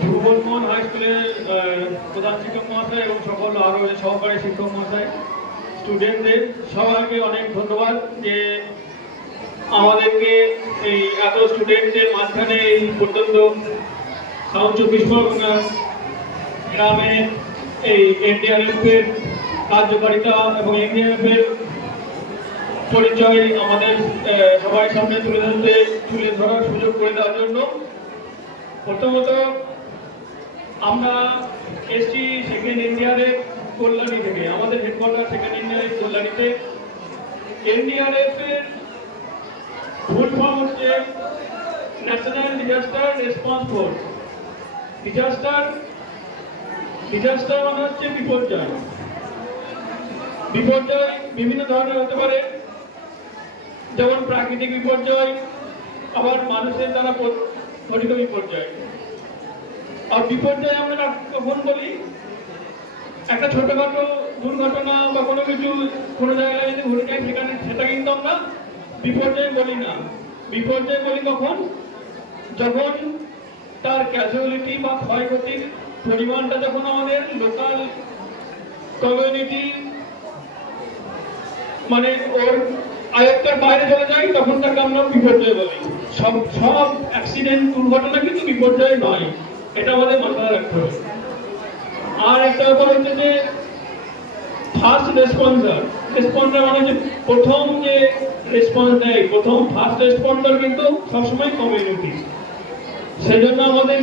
ধ্রুবন high স্কুলের প্রধান শিক্ষক মহাশয় এবং সকল আরও সহকারী শিক্ষক মহাশয়, স্টুডেন্টদের সবাইকে অনেক ধন্যবাদ যে আমাদেরকে এই এত স্টুডেন্টদের মাঝখানে এই পর্যন্ত সাউথ চব্বিশ পরগনা গ্রামে এই এনডিআরএফ এর কার্যকারিতা এবং এনডিআরএফ এর পরিচয় আমাদের সবাই সামনে তুলে ধরার সুযোগ করে দেওয়ার জন্য প্রথমত আমরা এসছি সেকেন্ড এনডিআরএফ কল্যাণী থেকে। আমাদের হেডকোয়ার্টার সেকেন্ড এনডিআরএফ কল্যাণীতে। এনডিআরএফ এর ফুল ফর্ম হচ্ছে national disaster response force. Disaster মানে হচ্ছে বিপর্যয়। বিপর্যয় বিভিন্ন ধরনের হতে পারে, যেমন প্রাকৃতিক বিপর্যয়, আবার মানুষের দ্বারা ঘটিত বিপর্যয়। আর বিপর্যয় আমরা কখন বলি? একটা ছোটখাটো দুর্ঘটনা বা কোনো কিছু কোনো জায়গায় যদি ঘটে যায় সেটা কিন্তু আমরা বিপর্যয় বলি না। বিপর্যয় বলি কখন? যখন তার ক্যাজুয়ালিটি বা ক্ষয়ক্ষতির পরিমাণটা যখন আমাদের লোকাল কমিউনিটি মানে ওর আয়ত্তের বাইরে চলে যায়, তখন তাকে আমরা বিপর্যয় বলি। সব অ্যাক্সিডেন্ট দুর্ঘটনা কিন্তু বিপর্যয় নয়, এটা আমাদের মাথায় রাখতে হবে। আর একটা ব্যাপার হচ্ছে যে ফার্স্ট রেসপন্সার মানে যে প্রথম যে রেসপন্স দেয়, প্রথম ফার্স্ট রেসপন্সার কিন্তু সবসময় কমিউনিটি। সেজন্য আমাদের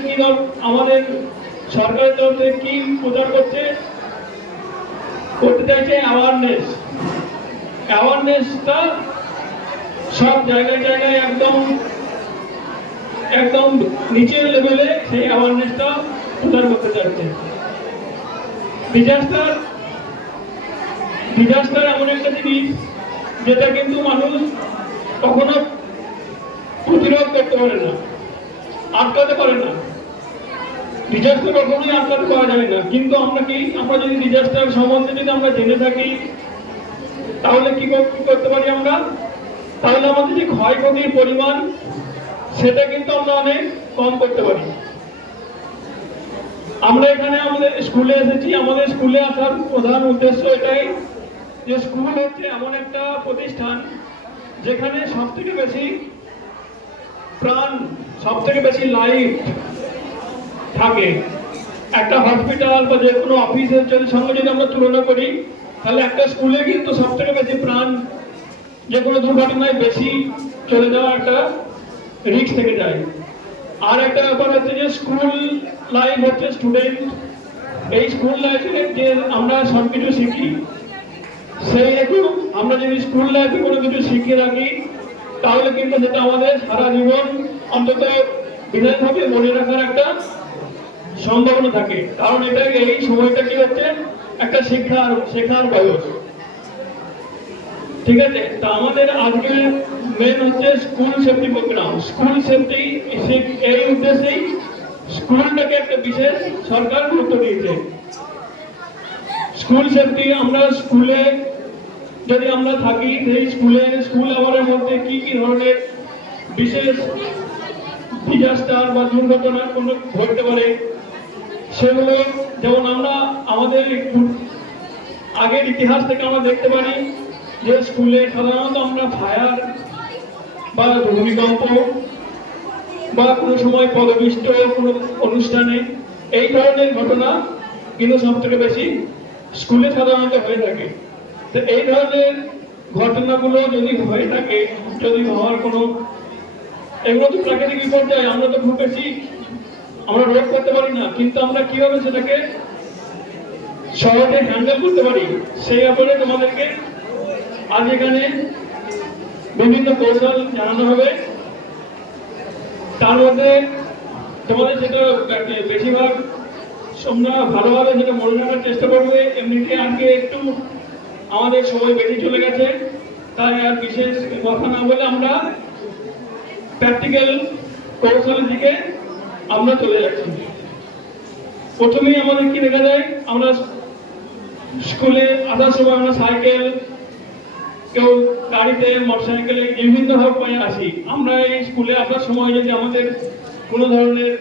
আমাদের সরকারের তরফ থেকে কি প্রচার করতে চাইছে? অ্যাওয়ারনেসটা সব জায়গায় একদম নিচের লেভেলে সেই অ্যাওয়ারনেসটা প্রচার করতে চাচ্ছে। ডিজাস্টার এমন একটা জিনিস যেটা কিন্তু মানুষ কখনো প্রতিরোধ করতে পারে না, আটকাতে পারে না। ডিজাস্টার কখনোই আটকাতে পারা যায় না। কিন্তু আমরা যদি ডিজাস্টার সম্বন্ধে যদি আমরা জেনে থাকি, তাহলে কি করতে পারি আমরা? তাহলে আমাদের যে ক্ষয়ক্ষতির পরিমাণ সেটা কিন্তু আমরা অনেক কম করতে পারি। আমরা এখানে আমাদের স্কুলে এসেছি। আমাদের স্কুলে আসার প্রধান উদ্দেশ্য এটাই যে স্কুল হচ্ছে এমন একটা প্রতিষ্ঠান যেখানে সবথেকে বেশি প্রাণ, সবথেকে বেশি লাইফ থাকে। একটা হসপিটাল বা যে কোনো অফিসের সঙ্গে যদি আমরা তুলনা করি, তাহলে একটা স্কুলে কিন্তু সবথেকে বেশি প্রাণ যে কোনো দুর্ঘটনায় বেশি চলে যাওয়া একটা রিস্ক থেকে যায়। আর একটা ব্যাপার হচ্ছে যে স্কুল লাইফ হচ্ছে স্টুডেন্ট। এই স্কুল লাইফে যে আমরা সব কিছু শিখি, সেই একটু আমরা যদি স্কুল লাইফে কোনো কিছু শিখে রাখি, তাহলে কিন্তু সেটা আমাদের সারা জীবন অন্তত বিশেষভাবে মনে রাখার একটা সম্ভাবনা থাকে। কারণ এই সময়টা কি হচ্ছে একটা শেখার বয়স। ঠিক আছে? তা আমাদের আজকে মেন হচ্ছে school safety program. School safety এই উদ্দেশ্যেই স্কুলটাকে একটা বিশেষ সরকার গুরুত্ব দিয়েছে। স্কুল সেফটি আমরা স্কুলে যদি আমরা থাকি, সেই স্কুল আওয়ারের মধ্যে কি ধরনের বিশেষ ডিজাস্টার বা দুর্ঘটনা কোনো ঘটতে পারে সেগুলো, যেমন আমরা আমাদের আগের ইতিহাস থেকে আমরা দেখতে পারি যে স্কুলে সাধারণত আমরা ফায়ার বা ভূমিকম্প বা কোনো সময় পদপিষ্ট কোনো অনুষ্ঠানে এই ধরনের ঘটনা কিন্তু সব থেকে বেশি স্কুলে সাধারণত হয়ে থাকে। তো এই ধরনের ঘটনাগুলো যদি হয়ে থাকে, যদি হওয়ার কোনো, এগুলো তো প্রাকৃতিক বিপর্যয়, আমরা তো খুব বেশি আমরা রোধ করতে পারি না, কিন্তু আমরা কিভাবে সেটাকে সহজে হ্যান্ডেল করতে পারি সেই ব্যাপারে তোমাদেরকে আজ এখানে বিভিন্ন কৌশল জানানো হবে। তার মধ্যে তোমাদের সেটা বেশিরভাগ তোমরা ভালোভাবে সেটা মনে রাখার চেষ্টা করবে। এমনিতে আজকে একটু আমাদের সময় বেশি চলে গেছে, তাই আর বিশেষ কথা না বলে আমরা প্র্যাকটিক্যাল কৌশলের দিকে আমরা চলে যাচ্ছি। প্রথমেই আমাদের কি দেখা যায়, আমরা স্কুলে আসার সময় আমরা সাইকেল, কেউ গাড়িতে, মোটরসাইকেলে বিভিন্নভাবে আসি। আমরা এই স্কুলে আসার সময় যদি আমাদের কোনো ধরনের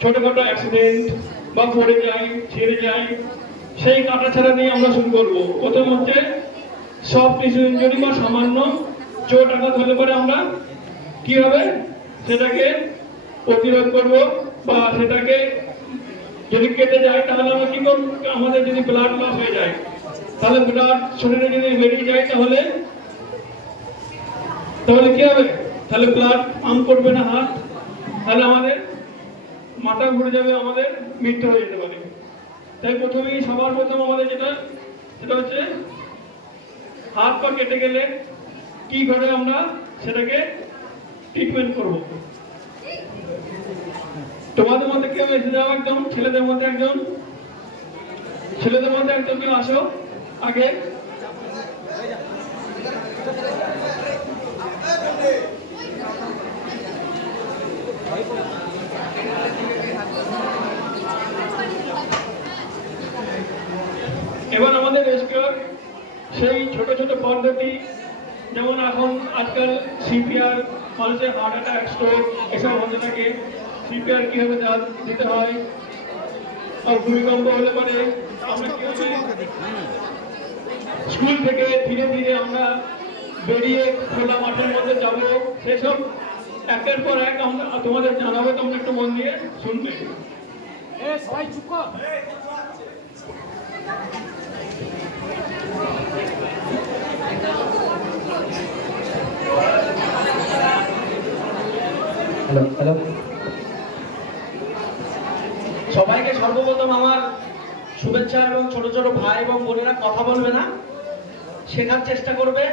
ছোটখাটো অ্যাক্সিডেন্ট বা পড়ে যায়, ছেড়ে যায়, সেই কাটাছাড়া নিয়ে আমরা শুরু করবো। প্রথম হচ্ছে সব কিছু ইঞ্জুরি বা সামান্য চোট আঘাত হলে পরে আমরা কি হবে সেটাকে প্রতিরোধ করব, বা সেটাকে যদি কেটে যায় তাহলে আমরা কি করব, আমাদের যদি ব্লাড লস হয়ে যায় তাহলে ব্লাড শরীরে যদি বেরিয়ে যায় তাহলে তাহলে কি হবে, তাহলে ব্লাড পাম্প করবে না হার্ট, তাহলে আমাদের মাথা ঘুরে যাবে, আমাদের মৃত্যু হয়ে যেতে পারে। তাই প্রথমেই সবার প্রথম আমাদের সেটা হচ্ছে হাত পা কেটে গেলে কি করে আমরা সেটাকে ট্রিটমেন্ট করব। তোমাদের মধ্যে কেউ এসে যাও, একদম ছেলেদের মধ্যে একজন কেউ আসো আগে। এবার আমাদের রেস্কিউর সেই ছোট ছোট পদ্ধতি, যেমন এখন আজকাল সিপিআর, মানুষের হার্ট অ্যাটাক, স্ট্রোক এসব হতে থাকে, সিপিআর কিভাবে দিতে হয়, আর ভূমিকম্প হলে পরে আমরা কি স্কুল থেকে ধীরে ধীরে আমরা বেরিয়ে খোলা মাঠের মধ্যে যাব, সেসব একের পর এক আমরা তোমাদের জানাবো, তোমরা একটু মন দিয়ে শুনবে। সবাই চুপ কর। হ্যালো, সবাইকে সর্বপ্রথম আমার শুভেচ্ছা, এবং ছোট ছোট ভাই এবং বোনেরা কথা বলবে না, শেখার চেষ্টা করবে।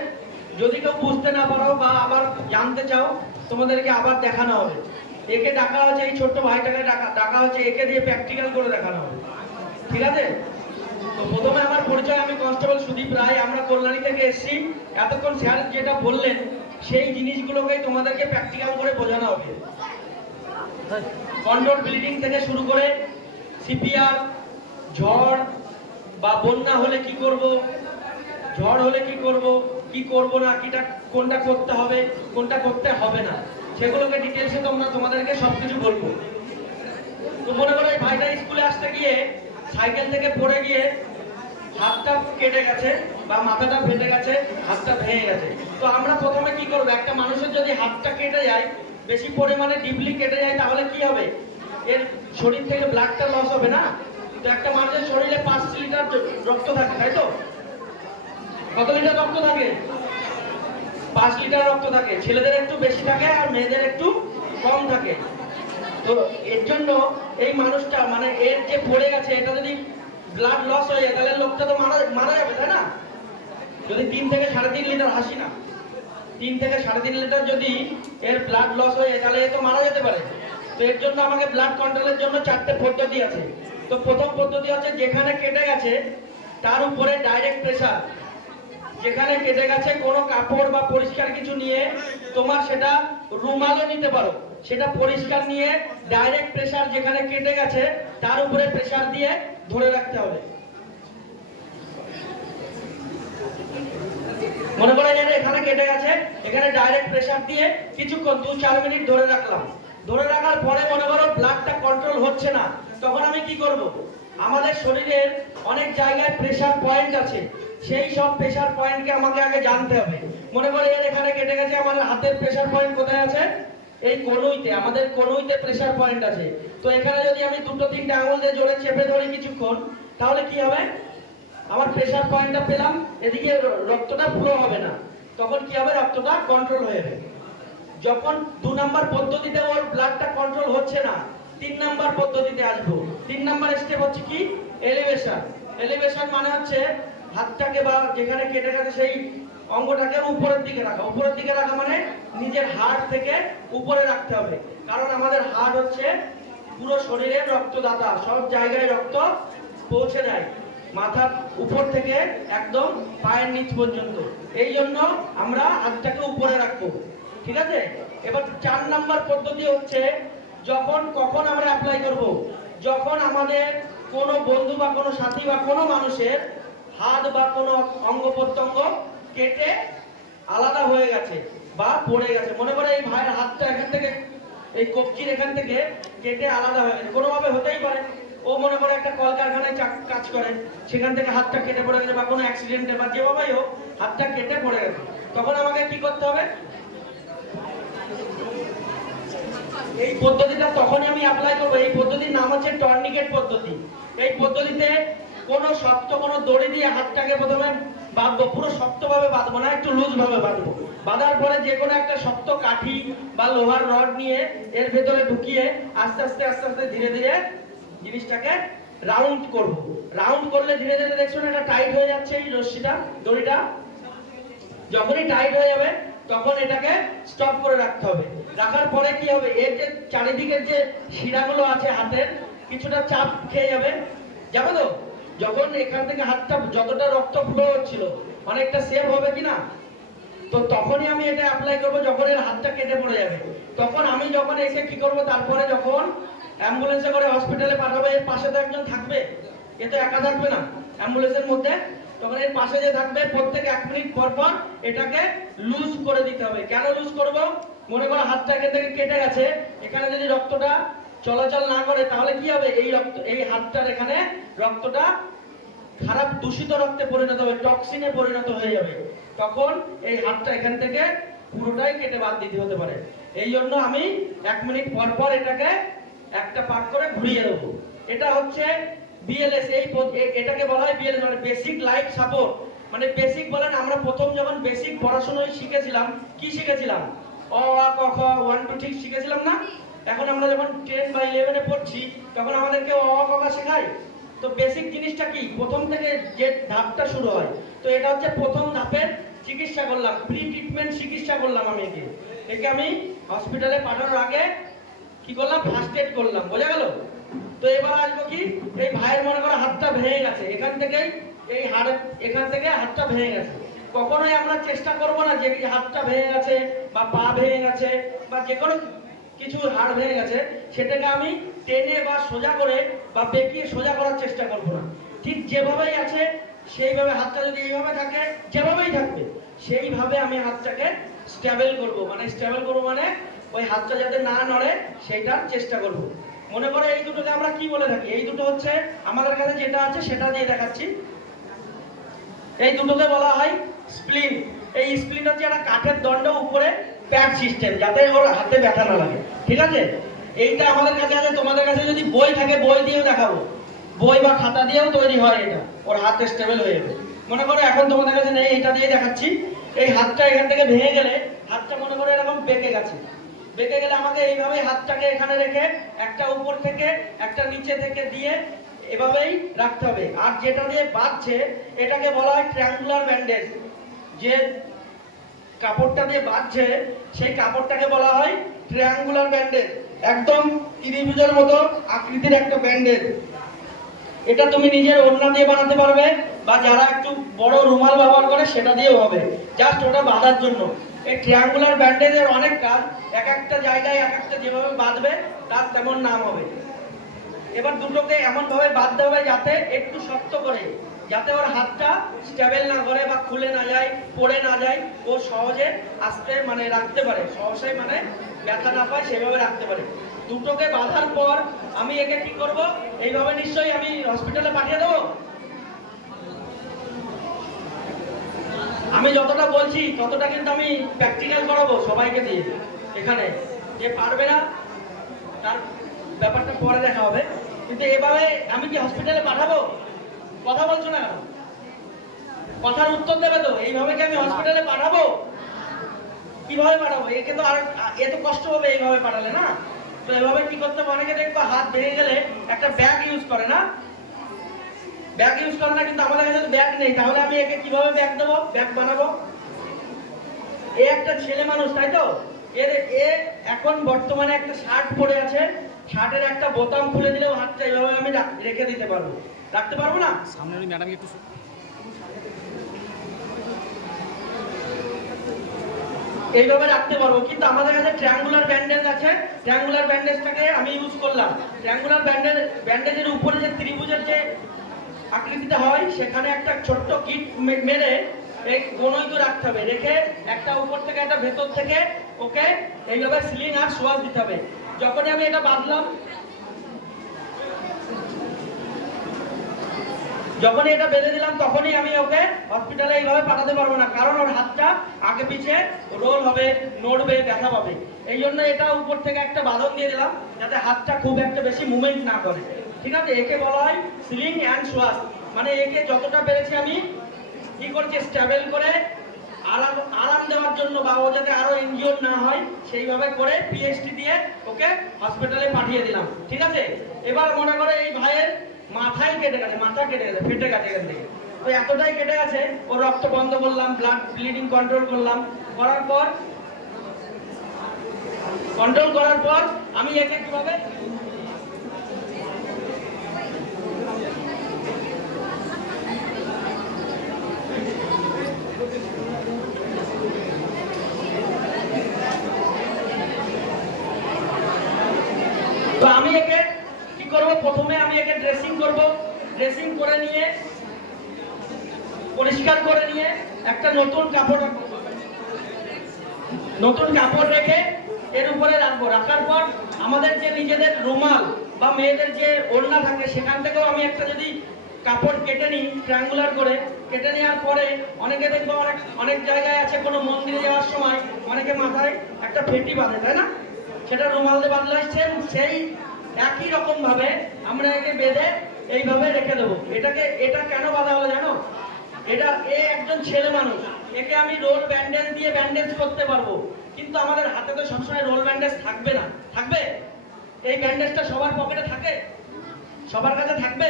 যদি কেউ বুঝতে না পারো বা আবার জানতে চাও, তোমাদেরকে আবার দেখানো হবে। একে ডাকা হচ্ছে, এই ছোট্ট ভাইটাকে ডাকা হচ্ছে, একে দিয়ে প্র্যাকটিক্যাল করে দেখানো হবে, ঠিক আছে? তো প্রথমে আমার পরিচয়, আমি কনস্টেবল সুদীপ রায়, আমরা কল্যাণী থেকে এসেছি। এতক্ষণ স্যার যেটা বললেন সেই জিনিসগুলোকেই তোমাদেরকে প্র্যাকটিক্যাল করে বোঝানো হবে। কন্ট্রোল ব্লিডিং থেকে শুরু করে সিপিআর, ঝড় বা বন্যা হলে কি করব, ঝড় হলে কি করব না, কোনটা করতে হবে, কোনটা করতে হবে না, সেগুলোকে ডিটেলসে তোমাদেরকে সবকিছু বলবো। তো মনে করো এই ভাইটা স্কুলে আসতে গিয়ে সাইকেল থেকে পড়ে গিয়ে হাতটা কেটে গেছে বা মাথাটা ফেটে গেছে, হাতটা ভেঙে গেছে। তো আমরা প্রথমে কি করব, একটা মানুষের যদি হাতটা কেটে যায়, বেশি পরিমাণে ডিপলি কেটে যায়, তাহলে কি হবে, এর শরীর থেকে ব্লাডটা লস হবে না। তো একটা মানুষের শরীরে 5 লিটার রক্ত থাকে, তাই তো? কত লিটার রক্ত থাকে? 5 লিটার রক্ত থাকে। ছেলেদের একটু বেশি থাকে আর মেয়েদের একটু কম থাকে। তো এর জন্য এই মানুষটা, মানে এর যে পড়ে গেছে, এটা যদি ব্লাড লস হয়ে যায় তাহলে লোকটা তো মারা যাবে, তাই না? যদি 3 থেকে 3.5 লিটার, হাসি না, 3 থেকে 3.5 লিটার যদি এর ব্লাড লস হয়ে যায় তাহলে এ তো মারা যেতে পারে। তো এর জন্য আমাকে ব্লাড কন্ট্রোলের জন্য 4টে পদ্ধতি আছে। তো প্রথম পদ্ধতি হচ্ছে, যেখানে কেটে গেছে তার উপরে ডাইরেক্ট প্রেসার। যেখানে কেটে গেছে কোনো কাপড় বা পরিষ্কার কিছু নিয়ে, তোমার সেটা রুমালও নিতে পারো, সেটা পরিষ্কার নিয়ে ডাইরেক্ট প্রেসার, যেখানে কেটে গেছে তার উপরে প্রেসার দিয়ে ধরে রাখতে হবে। মনে করেন এখানে কেটে গেছে, এখানে ডাইরেক্ট প্রেসার দিয়ে কিছুক্ষণ 2-4 মিনিট ধরে রাখলাম। ধরে রাখার পরে মনে করো ব্লাডটা কন্ট্রোল হচ্ছে না, তখন আমি কি করব, আমাদের শরীরের অনেক জায়গায় প্রেসার পয়েন্ট আছে, সেই সব প্রেসার পয়েন্টকে আমাকে আগে জানতে হবে। মনে করে এখানে কেটে গেছে, আমাদের হাতের প্রেসার পয়েন্ট কোথায় আছে, এই কনুইতে, আমাদের কনুইতে প্রেসার পয়েন্ট আছে। তো এখানে যদি আমি 2-3টে আঙুল দিয়ে জোরে চেপে ধরি কিছুক্ষণ, তাহলে কি হবে, আমার প্রেসার পয়েন্টটা পেলাম, এদিকে রক্তটা ফ্লো হবে না, তখন কি হবে, রক্তটা কন্ট্রোল হয়ে যাবে। যখন 2 নাম্বার পদ্ধতিতে ওর ব্লাডটা কন্ট্রোল হচ্ছে না, 3 নাম্বার পদ্ধতিতে আসবো। 3 নাম্বার স্টেপ হচ্ছে কি, এলিভেশন। এলিভেশন মানে হচ্ছে হাতটাকে বা যেখানে কেটে গেছে সেই অঙ্গটাকে উপরের দিকে রাখা। উপরের দিকে রাখা মানে নিজের হাড় থেকে উপরে রাখতে হবে, কারণ আমাদের হাড় হচ্ছে পুরো শরীরের রক্তদাতা, সব জায়গায় রক্ত পৌঁছে দেয়, মাথার উপর থেকে একদম পায়ের নিচ পর্যন্ত। এই জন্য আমরা হাতটাকে উপরে রাখবো, ঠিক আছে? এবার 4 নাম্বার পদ্ধতি হচ্ছে, কখন আমরা অ্যাপ্লাই করব, যখন আমাদের কোনো বন্ধু বা কোনো সাথী বা কোনো মানুষের হাত বা কোনো অঙ্গ প্রত্যঙ্গ কেটে আলাদা হয়ে গেছে বা পড়ে গেছে। মনে করে এই ভাইয়ের হাতটা এখান থেকে এই কবজির এখান থেকে কেটে আলাদা হয়ে গেছে, কোনোভাবে হতেই পারে। ও মনে করে একটা কলকারখানায় কাজ করে, সেখান থেকে হাতটা কেটে পড়ে গেছে, বা কোনো অ্যাক্সিডেন্টে বা যেভাবেই হোক হাতটা কেটে পড়ে গেছে। তখন আমাকে কি করতে হবে? এই পদ্ধতিটা তখনই আমি অ্যাপ্লাই করবো। এই পদ্ধতির নাম হচ্ছে টর্নিকেট পদ্ধতি। এই পদ্ধতিতে কোনো শক্ত কোনো দড়ি দিয়ে হাতটাকে প্রথমে বাঁধবো, পুরো শক্তভাবে বাঁধবো না, একটু লুজ ভাবে বাঁধবো। বাঁধার পরে যে কোনো একটা শক্ত কাঠি বা লোহার রড নিয়ে এর ভেতরে ঢুকিয়ে আস্তে আস্তে আস্তে আস্তে ধীরে ধীরে জিনিসটাকে রাউন্ড করব। রাউন্ড করলে ধীরে ধীরে দেখছো না এটা টাইট হয়ে যাচ্ছে, এই রশ্মিটা দড়িটা যখনই টাইট হয়ে যাবে তখন এটাকে স্টপ করে রাখতে হবে। রাখার পরে কি হবে, এর যে চারিদিকের যে শিরাগুলো আছে হাতের কিছুটা চাপ খেয়ে যাবে, যাবে তো? যখন এখান থেকে হাতটা যতটা রক্ত ফ্লো হচ্ছিল অনেকটা সেভ হবে কি না? তো তখনই আমি এটা অ্যাপ্লাই করব যখন এর হাতটা কেটে পড়ে যাবে। তখন আমি যখন এসে কি করব, তারপরে যখন অ্যাম্বুলেন্সে করে হসপিটালে পাঠাবো, এর পাশে তো একজন থাকবে, এ তো একা থাকবে না অ্যাম্বুলেন্সের মধ্যে। তখন এর পাশে যে থাকবে প্রত্যেক 1 মিনিট পর পর এটাকে লুজ করে দিতে হবে। কেন লুজ করব? মনে করো হাতটা এখান থেকে কেটে গেছে, এখানে যদি রক্তটা চলাচল না করে তাহলে কি হবে, এই হাতটার এখানে রক্তটা খারাপ দূষিত রক্তে পরিণত হবে, টক্সিনে পরিণত হয়ে যাবে। তখন এই হাতটা এখান থেকে পুরোটাই কেটে বাদ দিতে হতে পারে। এই জন্য আমি 1 মিনিট পর পর এটাকে একটা পাক করে ঘুরিয়ে দেবো। এটা হচ্ছে বিএলএস। এটাকে বলা হয় বিএলএস, মানে বেসিক লাইফ সাপোর্ট। মানে বেসিক বলেন, আমরা প্রথম যখন বেসিক পড়াশোনায় শিখেছিলাম, কি শিখেছিলাম? অ আ ক খ 1 2 ঠিক শিখেছিলাম না? এখন আমরা যখন 10 বা 11 এ পড়ছি তখন আমাদেরকে অ আ ক খ শেখায়। তো বেসিক জিনিসটা কি, প্রথম থেকে যে ধাপটা শুরু হয়। তো এটা হচ্ছে প্রথম ধাপের চিকিৎসা করলাম, প্রি ট্রিটমেন্ট চিকিৎসা করলাম। একে আমি হসপিটালে পাঠানোর আগে কি করলাম, ফার্স্ট এড করলাম। বোঝা গেল? তো এবার আসবো কি, এই ভাইয়ের মনে করো হাতটা ভেঙে গেছে, এখান থেকেই এই হাড় এখান থেকে হাতটা ভেঙে গেছে। কখনোই আমরা চেষ্টা করব না যে হাতটা ভেঙে গেছে বা পা ভেঙে গেছে বা যে কোনো কিছু হাড় ভেঙে গেছে সেটাকে আমি টেনে বা সোজা করে বা বেঁকিয়ে সোজা করার চেষ্টা করব না। ঠিক যেভাবেই আছে সেইভাবে, হাতটা যদি এইভাবে থাকে যেভাবেই থাকবে সেইভাবে আমি হাতটাকে স্টেবল করব। মানে স্টেবল করব মানে ওই হাতটা যাতে না নড়ে সেইটার চেষ্টা করব। মনে করো এই দুটোকে আমরা কি বলে থাকি, এই দুটো হচ্ছে আমাদের কাছে যেটা আছে সেটা দিয়ে দেখাচ্ছি। এই দুটোকে বলা হয় স্প্লিন। এই স্প্লিন হচ্ছে একটা কাঠের দণ্ড, উপরে প্যাড সিস্টেম, যাতে ওর হাতে ব্যথা না লাগে। ঠিক আছে? এইটা আমাদের কাছে আছে। তোমাদের কাছে যদি বই থাকে বই দিয়েও দেখাবো, বই বা খাতা দিয়েও তৈরি হয় এটা, ওর হাত স্টেবল হয়ে যাবে। মনে করো এখন তোমাদের কাছে নেই, এটা দিয়ে দেখাচ্ছি। এই হাতটা এখান থেকে ভেঙে গেলে, হাতটা মনে করো এরকম বেঁকে গেছে, বেঁকে গেলে আমাকে এইভাবে হাতটাকে এখানে রেখে একটা উপর থেকে একটা নিচে থেকে দিয়ে এভাবেই রাখতে হবে। আর যেটা দিয়ে বাঁধছে এটাকে বলা হয় ট্রায়াঙ্গুলার ব্যান্ডেজ। যে কাপড়টা দিয়ে বাঁধছে সেই কাপড়টাকে বলা হয় ট্রায়াঙ্গুলার ব্যান্ডেজ। একদম ত্রিভুজের মতো আকৃতির একটা ব্যান্ডেজ। এটা তুমি নিজের ওড়না দিয়ে বানাতে পারবে, বা যারা একটু বড় রুমাল ব্যবহার করে সেটা দিয়েও হবে, জাস্ট ওটা বাঁধার জন্য। এই ট্রায়াঙ্গুলার ব্যান্ডেজের অনেক কাজ, এক একটা জায়গায় এক একটা যেভাবে বাঁধবে তার তেমন নাম হবে। এবার দুটোকে এমন ভাবে বাঁধতে হবে যাতে একটু শক্ত করে, যাতে ওর হাতটা স্টেবল না করে বা খুলে না যায়, পড়ে না যায়, ও সহজে আস্তে মানে রাখতে পারে, সহজেই মানে ব্যথা না পায় সেভাবে রাখতে পারে। দুটোকে বাঁধার পর আমি একে কি করব, এইভাবে নিশ্চয়ই আমি হসপিটালে পাঠিয়ে দেবো। আমি যতটা বলছি ততটা কিন্তু আমি প্র্যাকটিক্যাল করাবো সবাইকে দিয়ে। এখানে যে পারবে না তার ব্যাপারটা পরে দেখা হবে, কিন্তু এভাবে আমি কি হসপিটালে পাঠাবো? কথা বলছো না কেন? কথার উত্তর দেবে তো? এইভাবে কি আমি হসপিটালে পাঠাবো? কিভাবে পাঠাবো? একে তো আর এত কষ্ট হবে এইভাবে পাঠালে না। তো এভাবে কি করতে হবে, অনেকে দেখবো হাত ভেঙে গেলে একটা ব্যাগ ইউজ করে না, ব্যাগ ইউজ করে না, কিন্তু আমাদের কাছে ব্যাগ নেই। তাহলে আমি একে কিভাবে ব্যাগ দেবো, ব্যাগ বানাবো? এ একটা ছেলে মানুষ, তাই তো? এ এখন বর্তমানে একটা শার্ট পরে আছে, শার্টের একটা বোতাম খুলে দিলেও হাতটা এইভাবে আমি রেখে দিতে পারবো। রাখতে পারবো না? সামনে ওই ম্যাডাম একটু এইভাবে রাখতে পারবো। কিন্তু আমাদের কাছে ট্রায়াঙ্গুলার ব্যান্ডেজ আছে, ট্রায়াঙ্গুলার ব্যান্ডেজটাকে আমি ইউজ করলাম। ট্রায়াঙ্গুলার ব্যান্ডেজের উপরে যে ত্রিভুজের যে আকৃতিটা হয় সেখানে একটা ছোট্ট গিট মেরে এই কোণইতে রাখতে হবে, রেখে একটা উপর থেকে একটা ভেতর থেকে ওকে এইভাবে সিলিং আর সোয়াশ দিতে হবে। যখনই আমি এটা বাঁধলাম, যখনই এটা বেঁধে দিলাম, তখনই আমি ওকে হসপিটালে এইভাবে পাঠাতে পারবো না, কারণ ওর হাতটা আগে পিছে রোল হবে, নড়বে, ব্যথা পাবে। এই জন্য এটা উপর থেকে একটা বাঁধন দিয়ে দিলাম, যাতে হাতটা খুব একটা বেশি মুভমেন্ট না করে। ঠিক আছে, একে বলা হয় সিলিং অ্যান্ড সোয়াস। মানে একে যতটা পেরেছি আমি কি করছি, স্টেবল করে আরাম আরাম দেওয়ার জন্য, বা ও যাতে আরো ইনজিওর না হয় সেইভাবে করে পিএইচডি দিয়ে ওকে হসপিটালে পাঠিয়ে দিলাম। ঠিক আছে, এবার মনে করে এই ভাইয়ের মাথায় কেটে গেছে, মাথা কেটে গেছে, ফেটে গেছে এখান থেকে। তো এতটাই কেটে গেছে, ওর রক্ত বন্ধ করলাম, ব্লাড ব্লিডিং কন্ট্রোল করলাম, করার পর আমি একে কিভাবে তো আমি একে কি করব, প্রথমে আমি একে ড্রেসিং করব। ড্রেসিং করে নিয়ে, পরিষ্কার করে নিয়ে একটা নতুন কাপড় রাখবো, নতুন কাপড় রেখে এর উপরে রাখবো। রাখার পর আমাদের যে নিজেদের রুমাল বা মেয়েদের যে ওড়না থাকে, সেখান থেকেও আমি একটা যদি কাপড় কেটে নিই, ট্রায়াঙ্গুলার করে কেটে নেওয়ার পরে, অনেকে দেখবো অনেক জায়গায় আছে, কোনো মন্দিরে যাওয়ার সময় অনেকে মাথায় একটা ফেটি বাঁধে, তাই না? সেটা রুমাল দিয়ে বাঁধলে সেই একই রকম ভাবে আমরা একে বেঁধে এইভাবে রেখে দেবো। এটা কেন বাঁধা হলো জানো? একজন ছেলে মানুষ, একে আমি রোল ব্যান্ডেজ দিয়ে ব্যান্ডেজ করতে পারবো, কিন্তু আমাদের হাতে তো সবসময় রোল ব্যান্ডেজ থাকবে না। থাকবে? এই ব্যান্ডেজটা সবার পকেটে থাকে? সবার কাছে থাকবে?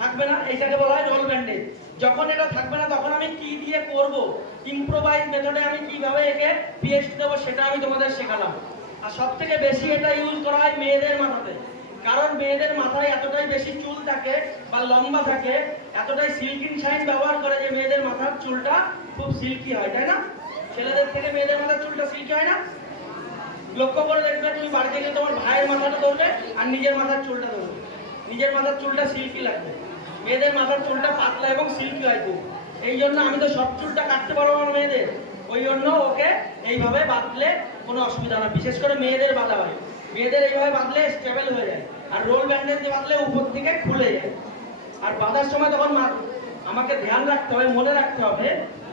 থাকবে না। এইটাকে বলা হয় রোল ব্যান্ডেজ। যখন এটা থাকবে না, তখন আমি কি দিয়ে করব, ইম্প্রোভাইজ মেথডে আমি কিভাবে একে পিএইচডি দেবো, সেটা আমি তোমাদের শেখালাম। আর সব থেকে বেশি এটা ইউজ করা হয় মেয়েদের মাথাতে, কারণ মেয়েদের মাথায় এতটাই বেশি চুল থাকে বা লম্বা থাকে, এতটাই সিল্কিং শাইন ব্যবহার করে যে মেয়েদের মাথার চুলটা খুব সিল্কি হয়, তাই না? ছেলেদের থেকে মেয়েদের মাথার চুলটা সিল্কি হয় না? লক্ষ্য করে দেখবে, তুমি বাড়িতে গিয়ে তোমার ভাইয়ের মাথাটা ধরবে আর নিজের মাথার চুলটা ধরবে, নিজের মাথার চুলটা সিল্কি লাগবে। মেয়েদের মাথার চুলটা পাতলা এবং সিল্কি হয় খুব। এই জন্য আমি তো সব চুলটা কাটতে পারবো না মেয়েদের, ওই জন্য ওকে এইভাবে বাঁধলে কোনো অসুবিধা না। বিশেষ করে মেয়েদের বাঁধা হয়, মেয়েদের এইভাবে বাঁধলে স্টেবল হয়ে যায়। আর রোল ব্যান্ডেজ দিয়ে বাঁধলে উপর থেকে খুলে যায়। আর বাঁধার সময় তখন আমাকে ধ্যান রাখতে হবে, মনে রাখতে হবে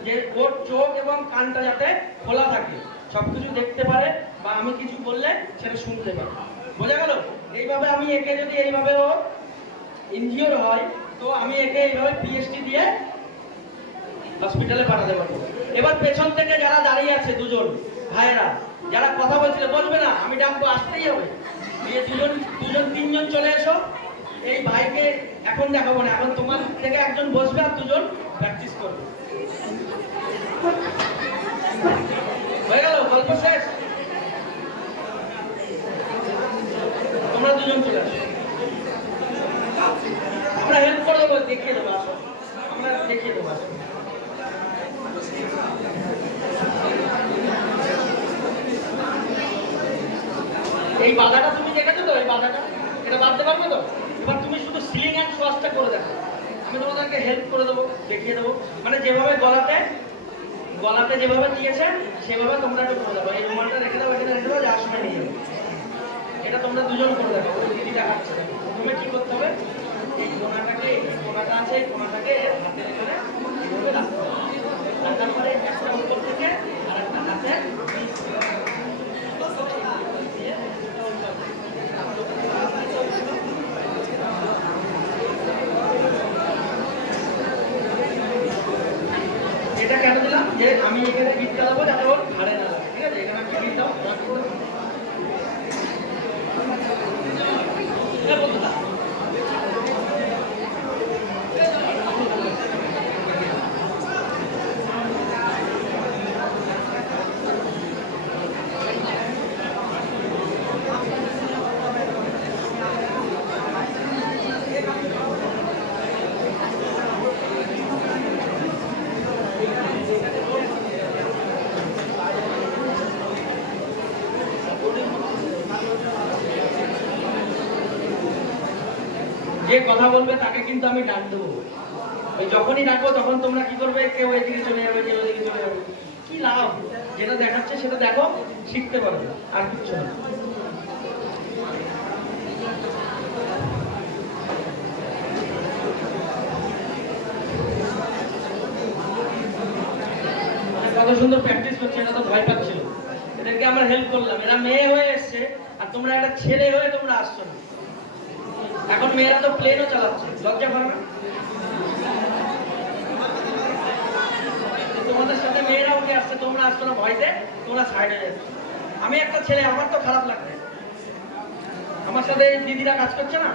যে ওর চোখ এবং কানটা যাতে খোলা থাকে, সবকিছু দেখতে পারে, বা আমি কিছু বললে সেটা শুনতে পারে। বোঝা গেল? এইভাবে আমি একে যদি এইভাবে ও ইনজিওর হয়, তো আমি একে এইভাবে পিএইচডি দিয়ে হসপিটালে পাঠাতে পারবো। এবার পেছন থেকে যারা দাঁড়িয়ে আছে, দুজন ভাইয়েরা যারা কথা বলছিল, বলবে না, আমি ডাকবো, আসতেই হবে। এই দুজন তিনজন চলে এসো। এই ভাইকে এখন দেখাবো না, এখন তোমার থেকে একজন বসবে আর দুজন প্র্যাকটিস করবে। হয়ে গেল, গল্প শেষ। তোমরা দুজন চলে আসো, আমরা হেল্প করে দেবো, দেখিয়ে দেবো, আসো, আমরা দেখিয়ে দেবো, আসো। এই বাধাটা তুমি দেখেছো তো? এই বাধাটা এটা বাঁধতে পারবে তো? এবার তুমি শুধু সিলিং অ্যান্ড সোয়াসটা করে দেখো, আমি তোমাদেরকে হেল্প করে দেবো, দেখিয়ে দেবো। মানে যেভাবে গলাতে যেভাবে দিয়েছে সেভাবে তোমরা একটু করে দেবো। এই রুমালটা রেখে দাও, এখানে রেখে দাও, যাওয়ার সময় নিয়ে যাবো। এটা তোমরা দুজন করে দেখো, ওই দিদি দেখাচ্ছে। প্রথমে কি করতে হবে, এই কোনাটা আছে, এই কোনাটাকে হাতে রেখে এইভাবে রাখতে হবে। রাখার পরে একটা উপর থেকে আর একটা হাতে এটা কেন দিলাম, যে আমি এখানে বিটটা দেবো যাতে ওর ঘাড়ে না লাগে। ঠিক আছে, এখানে একটা বিট দাও, যে কথা বলবে তাকে কিন্তু আমি ডাক দেবো। ওই যখনই ডাকবো তখন তোমরা কি করবে, কেউ এদিকে চলে যাবে, কেউ এদিকে চলে যাবে। কি লাভ? যেটা দেখাচ্ছে সেটা দেখো, শিখতে পারবে, আর কিচ্ছু না। সুন্দর প্র্যাকটিস করছে, এরা তো ভয় পাচ্ছিল, এদেরকে আমরা হেল্প করলাম। এরা মেয়ে হয়ে এসছে আর তোমরা একটা ছেলে হয়ে তোমরা আসছো না। এখন মেয়েরা তো প্লেনও চালাচ্ছে, লজ্জা করে না? তোমাদের সাথে মেয়েরা উঠে আসছে, তোমরা আসছো না ভয়তে, তোমরা সাইড হয়ে যাচ্ছ। আমি একটা ছেলে, আমার তো খারাপ লাগবে। আমার সাথে দিদিরা কাজ করছে না,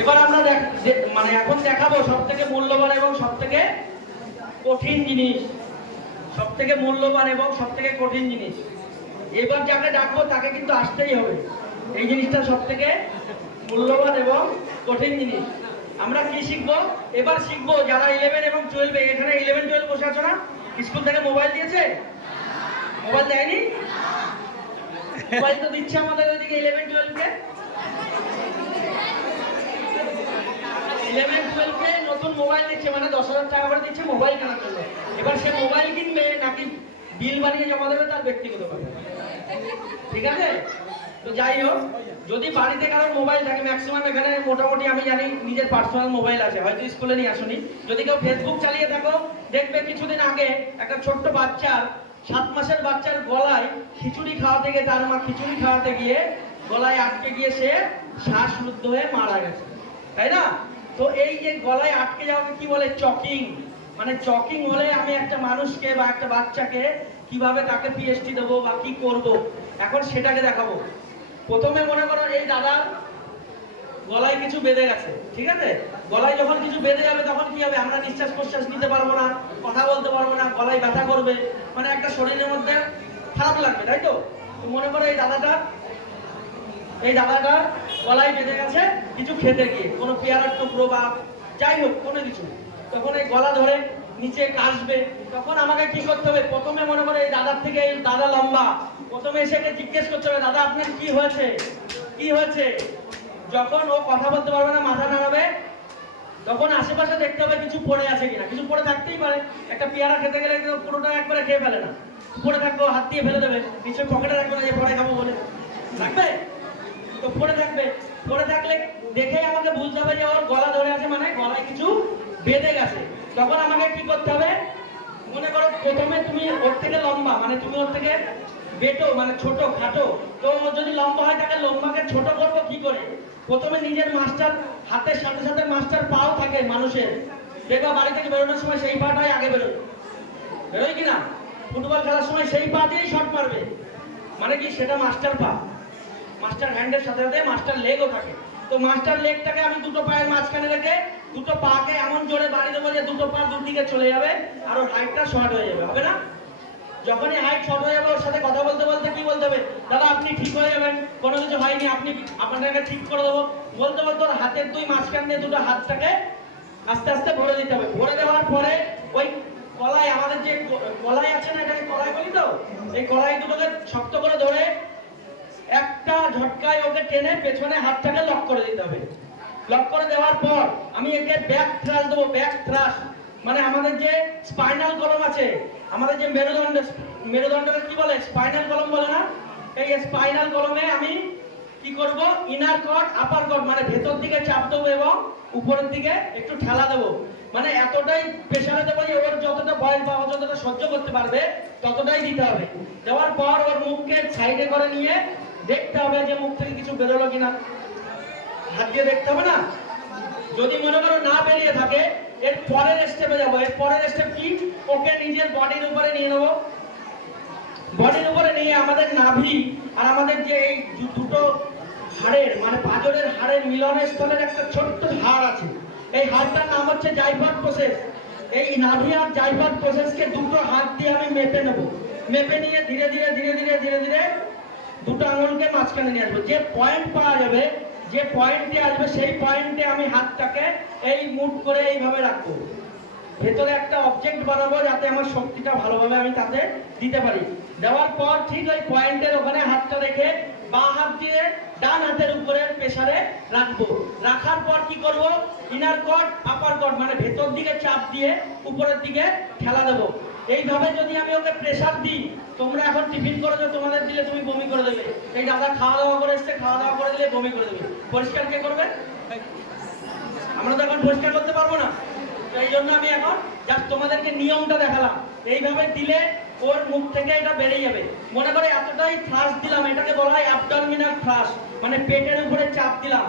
এবার আমরা মানে এখন দেখাবো সব থেকে মূল্যবান এবং সব থেকে কঠিন জিনিস, সব থেকে মূল্যবান এবং সব থেকে কঠিন জিনিস। এবার যাকে ডাকবো তাকে কিন্তু আসতেই হবে। এই জিনিসটা সব থেকে মূল্যবান এবং কঠিন জিনিস। আমরা কি শিখবো? এবার শিখবো যারা 11 এবং 12, এখানে 11, 12 বসে আছো না, স্কুল থেকে মোবাইল দিয়েছে? মোবাইল দেয়নি? মোবাইল তো দিচ্ছে আমাদের ওইদিকে 11, 12 কে। 11, 12 কে নতুন মোবাইল দিচ্ছে, মানে 10,000 টাকা করে দিচ্ছে মোবাইল কেনার জন্য। এবার সে মোবাইল কিনবে নাকি বিল বানিয়ে জমা দেবে তার ব্যক্তিগত ব্যাপার, ঠিক আছে? তো যাই হোক, যদি বাড়িতে কারোর মোবাইল থাকে, ম্যাক্সিমাম এখানে মোটামুটি আমি জানি নিজের পার্সোনাল মোবাইল আছে, হয়তো স্কুলে নিয়ে আসুনি। যদি কেউ ফেসবুক চালিয়ে থাকো, দেখবে কিছুদিন আগে একটা ছোট্ট বাচ্চার, 7 মাসের বাচ্চার গলায় খিচুড়ি খাওয়াতে গিয়ে, তার মা খিচুড়ি খাওয়াতে গিয়ে গলায় আটকে গিয়ে সে শ্বাসরুদ্ধ হয়ে মারা গেছে, তাই না? তো এই যে গলায় আটকে যাওয়াকে কি বলে? চকিং। মানে চকিং হলে আমি একটা মানুষকে বা একটা বাচ্চাকে কিভাবে তাকে পিএসটি দেবো বা কি করব, এখন সেটাকে দেখাবো। প্রথমে মনে করো এই দাদার গলায় কিছু বেঁধে গেছে, ঠিক আছে? গলায় যখন কিছু বেঁধে যাবে তখন কি হবে? আমরা নিঃশ্বাস প্রশ্বাস নিতে পারবো না, কথা বলতে পারবো না, গলায় ব্যথা করবে, মানে একটা শরীরের মধ্যে খারাপ লাগবে, তাই তো? মনে করো এই দাদাটা গলায় বেঁধে গেছে কিছু খেতে গিয়ে, কোনো পেয়ারার টুকরো বা যাই হোক কোনো কিছু, তখন এই গলা ধরে নিচে কাশবে। তখন আমাকে কি করতে হবে? প্রথমে মনে করো এই দাদার থেকে, এই দাদা লম্বা, প্রথমে এসে জিজ্ঞেস করতে হবে, দাদা আপনার কি হয়েছে, কি হয়েছে? যখন ও কথা বলতে পারবে না, মাথা নাড়াবে, তখন আশেপাশে দেখতে হবে কিছু পড়ে আছে কিনা। কিছু পড়ে থাকতেই পারে, একটা পেয়ারা খেতে গেলে পুরোটা একবারে খেয়ে ফেলে না, পড়ে থাকবে, হাত দিয়ে ফেলে দেবে, নিশ্চয়ই পকেটে রাখবে না যে পরে খাবো বলে, রাখবে তো পড়ে থাকবে। পড়ে থাকলে দেখেই আমাকে বুঝতে হবে যে ওর গলা ধরে আছে, মানে গলায় কিছু বেঁধে গেছে। তখন আমাকে কি করতে হবে? মনে করো প্রথমে তুমি ওর থেকে লম্বা, মানে তুমি ওর থেকে বেটো, মানে ছোট খাটো, তো ও যদি লম্বা হয় তাকে লম্বাকে ছোট করবো কি করে? প্রথমে নিজের মাস্টার হাতের সাথে সাথে মাস্টার পাও থাকে মানুষের, দেখবা বাড়ি থেকে বেরোনোর সময় সেই পাটাই আগে বেরোয় কিনা? ফুটবল খেলার সময় সেই পা দিয়েই শট মারবে, মানে কি সেটা মাস্টার পা। মাস্টার হ্যান্ডের সাথে সাথে মাস্টার লেগও থাকে। তো মাস্টার লেগটাকে আমি দুটো পায়ের মাঝখানে রেখে দুটো পাকে এমন জোরে বাড়ি দেবো যে দুটো পা দুদিকে চলে যাবে আর ওর হাইটটা শর্ট হয়ে যাবে, হবে না? যখনই হাইট শর্ট হয়ে যাবে ওর সাথে কথা বলতে বলতে কি বলতে হবে? দাদা আপনি ঠিক হয়ে যাবেন, কোনো কিছু হয়নি, আপনাকে ঠিক করে দেবো বলতে বলতে ওর হাতের দুই মাঝখান দিয়ে দুটো হাতটাকে আস্তে আস্তে ভরে দিতে হবে। ভরে দেওয়ার পরে ওই কলাই, আমাদের যে কলাই আছে না, এটাকে কলাই বলি তো, এই কলাই দুটোকে শক্ত করে ধরে একটা ঝটকায় ওকে টেনে পেছনে হাতটাকে লক করে দিতে হবে। লক করে দেওয়ার পর আমি একে ব্যাক থ্রাস্ট দেবো। ব্যাক থ্রাস্ট মানে আমাদের যে স্পাইনাল কলম আছে, আমাদের যে মেরুদণ্ডকে কি বলে? স্পাইনাল কলম বলে না? এই স্পাইনাল কলমে আমি কি করব? ইনার কর্ড আপার কর্ড, মানে ভেতর দিকে চাপ দেবো এবং উপরের দিকে একটু ঠেলা দেবো, মানে এতটাই প্রেসারে দেবো যে ওর যতটা ভয় বা যতটা সহ্য করতে পারবে ততটাই দিতে হবে। দেওয়ার পর ওর মুখকে সাইডে করে নিয়ে দেখতে হবে যে মুখ থেকে কিছু বেরোলো কিনা, হাত দিয়ে দেখতে হবে না? যদি মনে করো না বেরিয়ে থাকে, এর পরের স্টেপে যাবো। এর পরের স্টেপ কি? ওকে নিজের বডির উপরে নিয়ে নেবো। বডির উপরে নিয়ে আমাদের নাভি আর আমাদের যে এই দুটো হাড়ের, মানে পাঁজরের হাড়ের মিলনের স্থলের একটা ছোট্ট হাড় আছে, এই হাড়টার নাম হচ্ছে জাইফার্ড প্রসেস। এই নাভি আর জাইফার্ড প্রসেসকে দুটো হাত দিয়ে আমি মেপে নেবো। মেপে নিয়ে ধীরে ধীরে ধীরে ধীরে ধীরে ধীরে দুটো আঙুলকে মাঝখানে নিয়ে আসবো। যে পয়েন্ট পাওয়া যাবে, যে পয়েন্টে আসবে সেই পয়েন্টে আমি হাতটাকে এই মুভ করে এইভাবে রাখবো। ভেতরে একটা অবজেক্ট বানাবো যাতে আমার শক্তিটা ভালোভাবে আমি তাতে দিতে পারি। দেওয়ার পর ঠিক ওই পয়েন্টের ওখানে হাতটা রেখে বাঁ হাত দিয়ে ডান হাতের উপরে প্রেসারে রাখবো। রাখার পর কি করব, ইনার কর্ড আপার কর্ড মানে ভেতর দিকে চাপ দিয়ে উপরের দিকে ঠেলা দেবো। এইভাবে যদি আমি ওকে প্রেসার দিই, তোমরা এখন টিফিন করেছো, তোমাদের দিলে তুমি বমি করে দেবে। এই দাদা খাওয়া দাওয়া করে এসছে, খাওয়া দাওয়া করে দিলে বমি করে দেবে। পরিষ্কার কে করবে? আমরা তো এখন পরিষ্কার করতে পারবো না। তো এই জন্য আমি এখন জাস্ট তোমাদেরকে নিয়মটা দেখালাম। এইভাবে দিলে ওর মুখ থেকে এটা বেরিয়ে যাবে। মনে করে এতটাই থ্রাস্ট দিলাম, এটাকে বলা হয় অ্যাবডোমিনাল থ্রাস্ট, মানে পেটের উপরে চাপ দিলাম।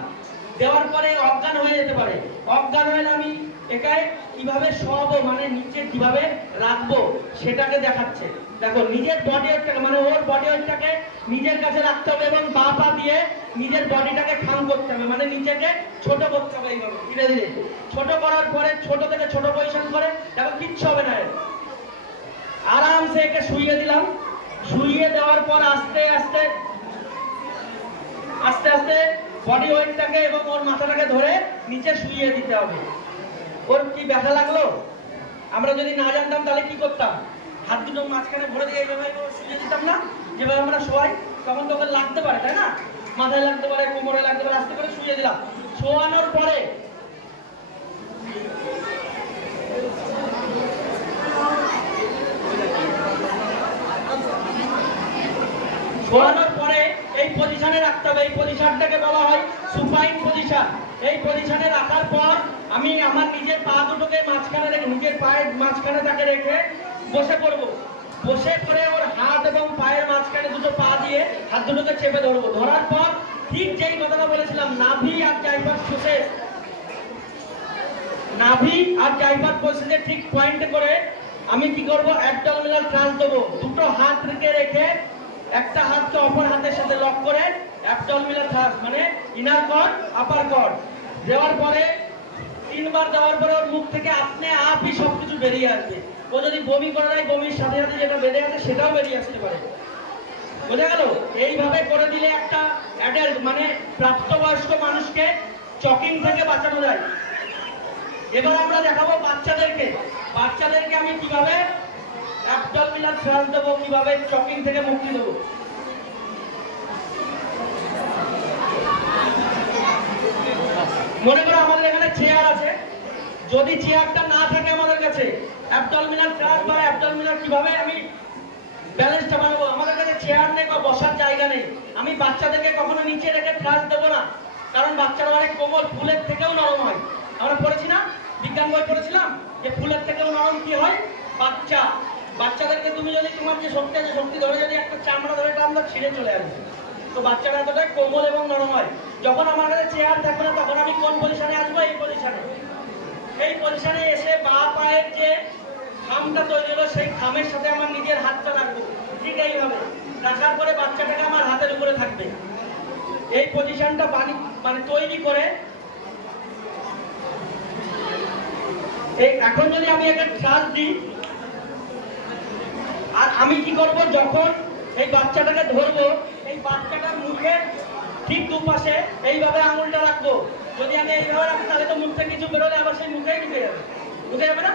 দেওয়ার পরে অজ্ঞান হয়ে যেতে পারে। অজ্ঞান হলে আমি একে কিভাবে শোয়াবো, মানে নিচে কিভাবে রাখবো সেটাকে দেখাচ্ছে। দেখো, নিজের বডি ওয়েটটাকে মানে ওর বডি ওয়েটটাকে নিজের কাছে রাখতে হবে এবং বাঁ পা দিয়ে নিজের বডিটাকে ঠাম করতে হবে, মানে নিচেকে ছোট করতে হবে। এইভাবে ধীরে ধীরে ছোট করার পরে ছোট থেকে ছোট পজিশন করে দেখো কিচ্ছু হবে না। আরামসে একে শুইয়ে দিলাম। শুইয়ে দেওয়ার পর আস্তে আস্তে আস্তে আস্তে বডি ওয়েটটাকে এবং ওর মাথাটাকে ধরে নিচে শুইয়ে দিতে হবে। ওর কি ব্যথা লাগলো? আমরা যদি না জানতাম তাহলে কি করতাম? হাত দুটো মাঝখানে ভরে দিয়ে এইভাবে শুইয়ে দিতাম না, যেভাবে আমরা শোয়াই। তখন তো ওকে লাগতে পারে, তাই না? মাথায় লাগতে পারে, কোমরে লাগতে পারে, আস্তে করে শুইয়ে দিলাম। শোয়ানোর পরে শোয়ানোর পরে এই পজিশনে রাখতে হবে। এই পজিশনটাকে বলা হয় সুপাইন পজিশন। এই পজিশনে রাখার পর আমি আমার নিজের পা দুটোকে মাঝখানে রেখে, নিজের পায়ের মাঝখানে তাকে রেখে বসে পড়ব। বসে পড়ে ওর হাত এবং পায়ের মাঝখানে দুটো পা দিয়ে হাত দুটোকে চেপে ধরবো। ধরার পর ঠিক যেই কথাটা বলেছিলাম, নাভি আর জাইফাস প্রসেস, নাভি আর জাইফাস প্রসেসের ঠিক পয়েন্টে করে আমি কি করব, অ্যাবডোমিনাল থ্রাস্ট দেবো। দুটো হাত রেখে একটা হাতকে অপর হাতের সাথে লক করে অ্যাবডোমিনাল থ্রাস্ট মানে ইনার কর্ড আপার কর্ড দেওয়ার পরে 3 বার দেওয়ার পরে ওর মুখ থেকে আপনি আপই সবকিছু বেরিয়ে আসবে। ও যদি বমি করে দেয়, বমির সাথে সাথে যেটা বেরিয়ে আসে সেটাও বেরিয়ে আসতে পারে। বোঝা গেল? এইভাবে করে দিলে একটা অ্যাডাল্ট মানে প্রাপ্তবয়স্ক মানুষকে চকিং থেকে বাঁচানো যায়। এবার আমরা দেখাবো বাচ্চাদেরকে আমি কিভাবে অ্যাবডোমিনাল থ্রাস্ট দেবো, কিভাবে চকিং থেকে মুক্তি দেবো। মনে করো আমাদের এখানে চেয়ার আছে, যদি চেয়ারটা না থাকে আমাদের কাছে, অ্যাবডোমিনাল থ্রাস্ট বা অ্যাবডোমিনাল কিভাবে আমি ব্যালেন্সটা বানাবো? আমাদের কাছে চেয়ার নেই বা বসার জায়গা নেই। আমি বাচ্চাদেরকে কখনো নিচে রেখে থ্রাস্ট দেবো না, কারণ বাচ্চারা অনেক কোমল, ফুলের থেকেও নরম হয়। আমরা পড়েছি না, বিজ্ঞান বই পড়েছিলাম যে ফুলের থেকেও নরম কি হয়? বাচ্চাদেরকে তুমি যদি তোমার যে শক্তি আছে, শক্তি ধরে যদি একটা চামড়া ধরে টানলে ছিঁড়ে চলে আসবে। তো বাচ্চারা এতটাই কোমল এবং নরম হয়। যখন আমার কাছে চেয়ার থাকবে না, তখন আমি কোন পজিশনে আসবো? এই পজিশনে এসে বাঁ পায়ের যে খামটা তৈরি হলো, সেই খামের সাথে আমার নিজের হাতটা রাখবো। ঠিক এইভাবে রাখার পরে বাচ্চাটাকে আমার হাতের উপরে থাকবে। এই পজিশনটা মানে তৈরি করে এখন যদি আমি একটা থ্রাস্ট দিই, আর আমি কি করব, যখন এই বাচ্চাটাকে ধরবো, এই বাচ্চাটার মুখে ঠিক দুপাশে এইভাবে আঙুলটা রাখবো। যদি আমি এইভাবে রাখি তাহলে তো মুখ থেকে কিছু বেরোলে আবার সেই মুখেই ঢুকে যাবে না?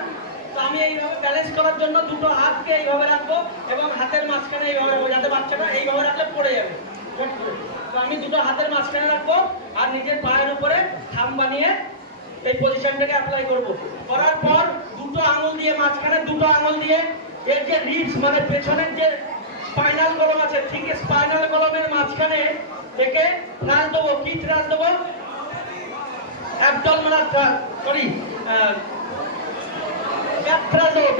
তো আমি এইভাবে ব্যালেন্স করার জন্য দুটো হাতকে এইভাবে রাখবো এবং হাতের মাঝখানে এইভাবে রাখবো, যাতে বাচ্চাটা এইভাবে রাখলে পড়ে যাবে। তো আমি দুটো হাতের মাঝখানে রাখবো আর নিজের পায়ের উপরে থাম বানিয়ে এই পজিশনটাকে অ্যাপ্লাই করব। করার পর দুটো আঙুল দিয়ে, মাঝখানে দুটো আঙুল দিয়ে এর যে রিবস মানে পেছনের যে স্পাইনাল কলম আছে, ঠিক স্পাইনাল কলমের মাঝখানে একে থ্রাস্ট দেবো। কি থ্রাস্ট দেবো? Abdominal thrust, sorry back thrust দেবো।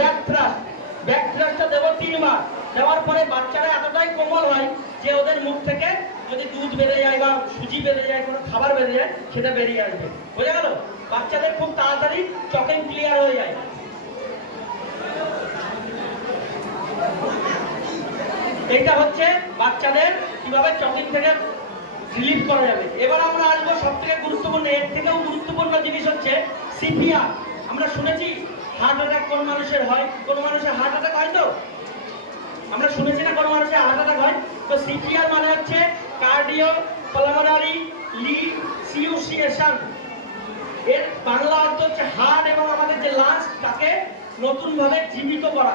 ব্যাক থ্রাস্টটা দেবো 3 বার। দেওয়ার পরে বাচ্চারা এতটাই কোমল হয় যে ওদের মুখ থেকে যদি দুধ বেড়ে যায় বা সুজি বেড়ে যায়, কোনো খাবার বেড়ে যায়, সেটা বেরিয়ে আসবে। বোঝা গেল? বাচ্চাদের খুব তাড়াতাড়ি চকিং ক্লিয়ার হয়ে যায়। এটা হচ্ছে বাচ্চাদের কিভাবে চকিং থেকে রিলিফ করা যাবে। এবার আমরা আসবো সব থেকে গুরুত্বপূর্ণ, এর থেকেও গুরুত্বপূর্ণ জিনিস হচ্ছে সিপিআর। আমরা শুনেছি হার্ট অ্যাটাক কোন মানুষের হয়? কোন মানুষের হার্ট অ্যাটাক হয়? তো আমরা শুনেছি না কোন মানুষের হার্ট অ্যাটাক হয়? তো সিপিআর মানে হচ্ছে কার্ডিও পালমোনারি রিসিউসিয়েশন। এর বাংলা অর্থ হচ্ছে হার্ট এবং আমাদের যে লাংস তাকে নতুন ভাবে জীবিত করা।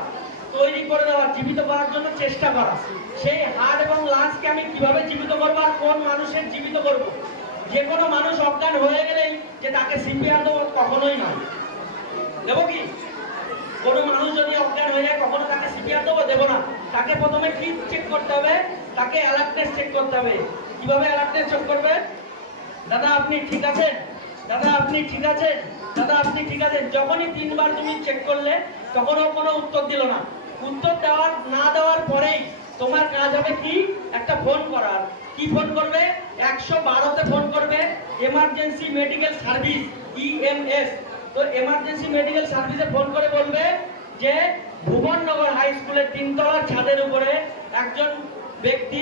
তৈরি করে দেওয়া, জীবিত করার জন্য চেষ্টা করা। সেই হার্ট এবং লাংসকে আমি কিভাবে জীবিত করবো আর কোন মানুষের জীবিত করব। যে কোনো মানুষ অজ্ঞান হয়ে গেলেই যে তাকে সিপিআর দেবো, কখনোই নয়। দেবো কি? কোনো মানুষ যদি অজ্ঞান হয়ে যায় কখনো তাকে সিপিআর দেবো না। তাকে প্রথমে কি চেক করতে হবে? তাকে অ্যালার্টনেস চেক করতে হবে। কিভাবে অ্যালার্টনেস চেক করবে? দাদা আপনি ঠিক আছেন, দাদা আপনি ঠিক আছেন, দাদা আপনি ঠিক আছেন। যখনই 3 বার তুমি চেক করলে তখনও কোনো উত্তর দিল না। উত্তর না দেওয়ার পরেই তোমার কাজ হবে কি? একটা ফোন করার। কি ফোন করবে? 112তে ফোন করবে, এমার্জেন্সি মেডিকেল সার্ভিস, ইএমএস। তো এমার্জেন্সি মেডিকেল সার্ভিসে ফোন করে বলবে যে ভুবননগর হাই স্কুলের 3 তলার ছাদের উপরে একজন ব্যক্তি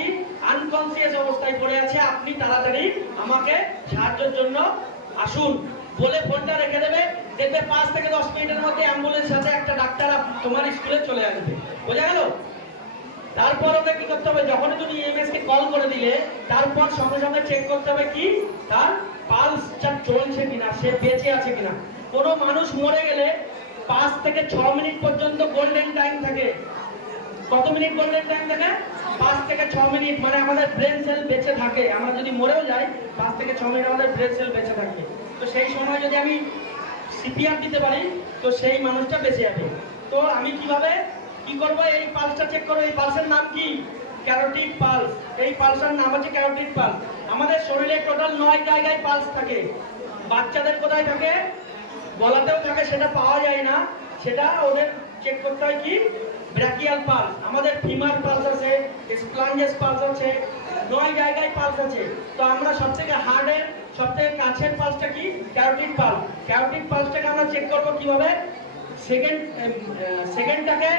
আনকনসিয়াস অবস্থায় পড়ে আছে, আপনি তাড়াতাড়ি আমাকে সাহায্যের জন্য আসুন বলে ফোনটা রেখে দেবে। দেখবে 5 থেকে 10 মিনিটের মধ্যে অ্যাম্বুলেন্সের সাথে একটা ডাক্তার তোমার স্কুলে চলে আসবে। বোঝা গেল? তারপর ওকে কি করতে হবে? যখন তুমি ইএমএস কে কল করে দিলে তারপর সঙ্গে সঙ্গে চেক করতে হবে কি? তার পালসটা চলছে কিনা, সে বেঁচে আছে কিনা। কোনো মানুষ মরে গেলে 5 থেকে 6 মিনিট পর্যন্ত গোল্ডেন টাইম থাকে। কত মিনিট গোল্ডেন টাইম থাকে? 5 থেকে 6 মিনিট, মানে আমাদের ব্রেন সেল বেঁচে থাকে। আমরা যদি মরেও যাই 5 থেকে 6 মিনিট আমাদের ব্রেন সেল বেঁচে থাকে। তো সেই সময় যদি আমি সিপিআর দিতে পারি তো সেই মানুষটা বেঁচে যাবে। তো আমি কিভাবে কি করব? এই পালসটা চেক করব। এই পালসের নাম কি? Carotid pulse. এই পালসের নাম হচ্ছে ক্যারোটিড পালস। আমাদের শরীরে টোটাল 9 জায়গায় পালস থাকে। বাচ্চাদের কোথায় থাকে? গলাতেও থাকে, সেটা পাওয়া যায় না। সেটা ওদের চেক করতে হয় কি? Brachial pulse. আমাদের ফিমার পালস আছে, স্প্লাঞ্জেস পালস আছে, 9 জায়গায় পালস আছে। তো আমরা সবথেকে হার্টের সবথেকে কাছের পালসটা কি? Carotid pulse. ক্যারোটিড পালসটাকে আমরা চেক করব কিভাবে? সেকেন্ডটাকে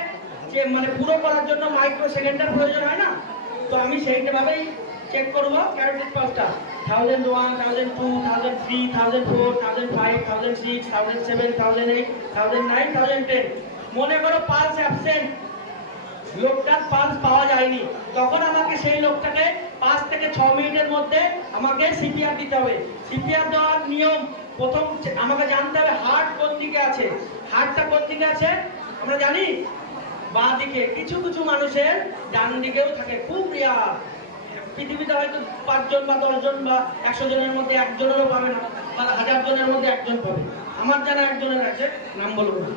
যে মানে পুরো করার জন্য মাইক্রো সেকেন্ডের প্রয়োজন হয় না? তো আমি সেইভাবেই চেক করব ক্যারোটিড পালসটা। 1001, 1002, 1003, 1004, 1005, 1006, 1007, 1008, 1009, 1010। মনে করো পালস অ্যাবসেন্ট, লোকটার পালস পাওয়া যায়নি, তখন আমাকে সেই লোকটাকে 5 থেকে 6 মিনিটের মধ্যে আমাকে সিপিআর দিতে হবে। সিপিআর দেওয়ার নিয়ম, প্রথম আমাকে জানতে হবে হার্ট কোন দিকে আছে। হার্টটা কোন দিকে আছে আমরা জানি? বাঁ দিকে। কিছু কিছু মানুষের ডান দিকেও থাকে, খুব রেয়ার। পৃথিবীতে হয়তো 5 জন বা 10 জন বা 100 জনের মধ্যে একজনেরও পাবে না, বা 1000 জনের মধ্যে একজন পাবে। আমার জানা একজনের আছে, নাম বলবো না।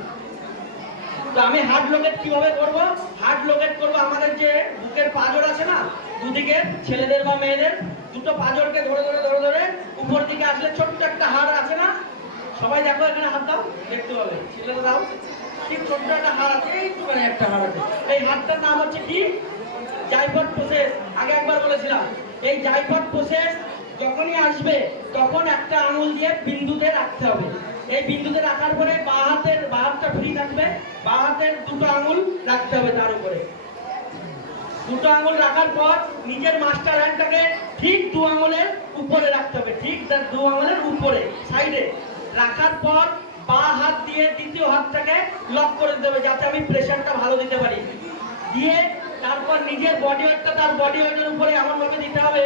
তো আমি হার্ট লোকেট কিভাবে করব? হার্ট লোকেট করব, আমাদের যে বুকের পাঁজর আছে না, দুদিকে ছেলেদের বা মেয়েদের দুটো পাঁজরকে ধরে ধরে ধরে ধরে উপর দিকে আসলে ছোট্ট একটা হাড় আছে না, সবাই দেখো এখানে হাত দাও, দেখতে পাবে। ছেলেরা দাও, ঠিক ছোট্ট একটা হাড় আছে, এইটুখানি একটা হাড় আছে। এই হাড়টার নাম হচ্ছে কি? জাইফট প্রসেস। আগে একবার বলেছিলাম, এই জাইফট প্রসেস যখনই আসবে তখন একটা আঙুল দিয়ে বিন্দুতে রাখতে হবে। এই বিন্দুতে রাখার পরে বাঁ হাতটা ফ্রি থাকবে, বাঁ হাতের দুটো আঙুল রাখতে হবে তার উপরে। দুটো আঙুল রাখার পর নিজের মাস্টার হ্যান্ডটাকে ঠিক 2 আঙুলের উপরে রাখতে হবে, ঠিক তার 2 আঙুলের উপরে সাইডে রাখার পর বাঁ হাত দিয়ে দ্বিতীয় হাতটাকে লক করে দিতে হবে, যাতে আমি প্রেসারটা ভালো দিতে পারি। দিয়ে তারপর নিজের বডি ওয়েটটা তার বডি ওয়েটের উপরে এমনভাবে দিতে হবে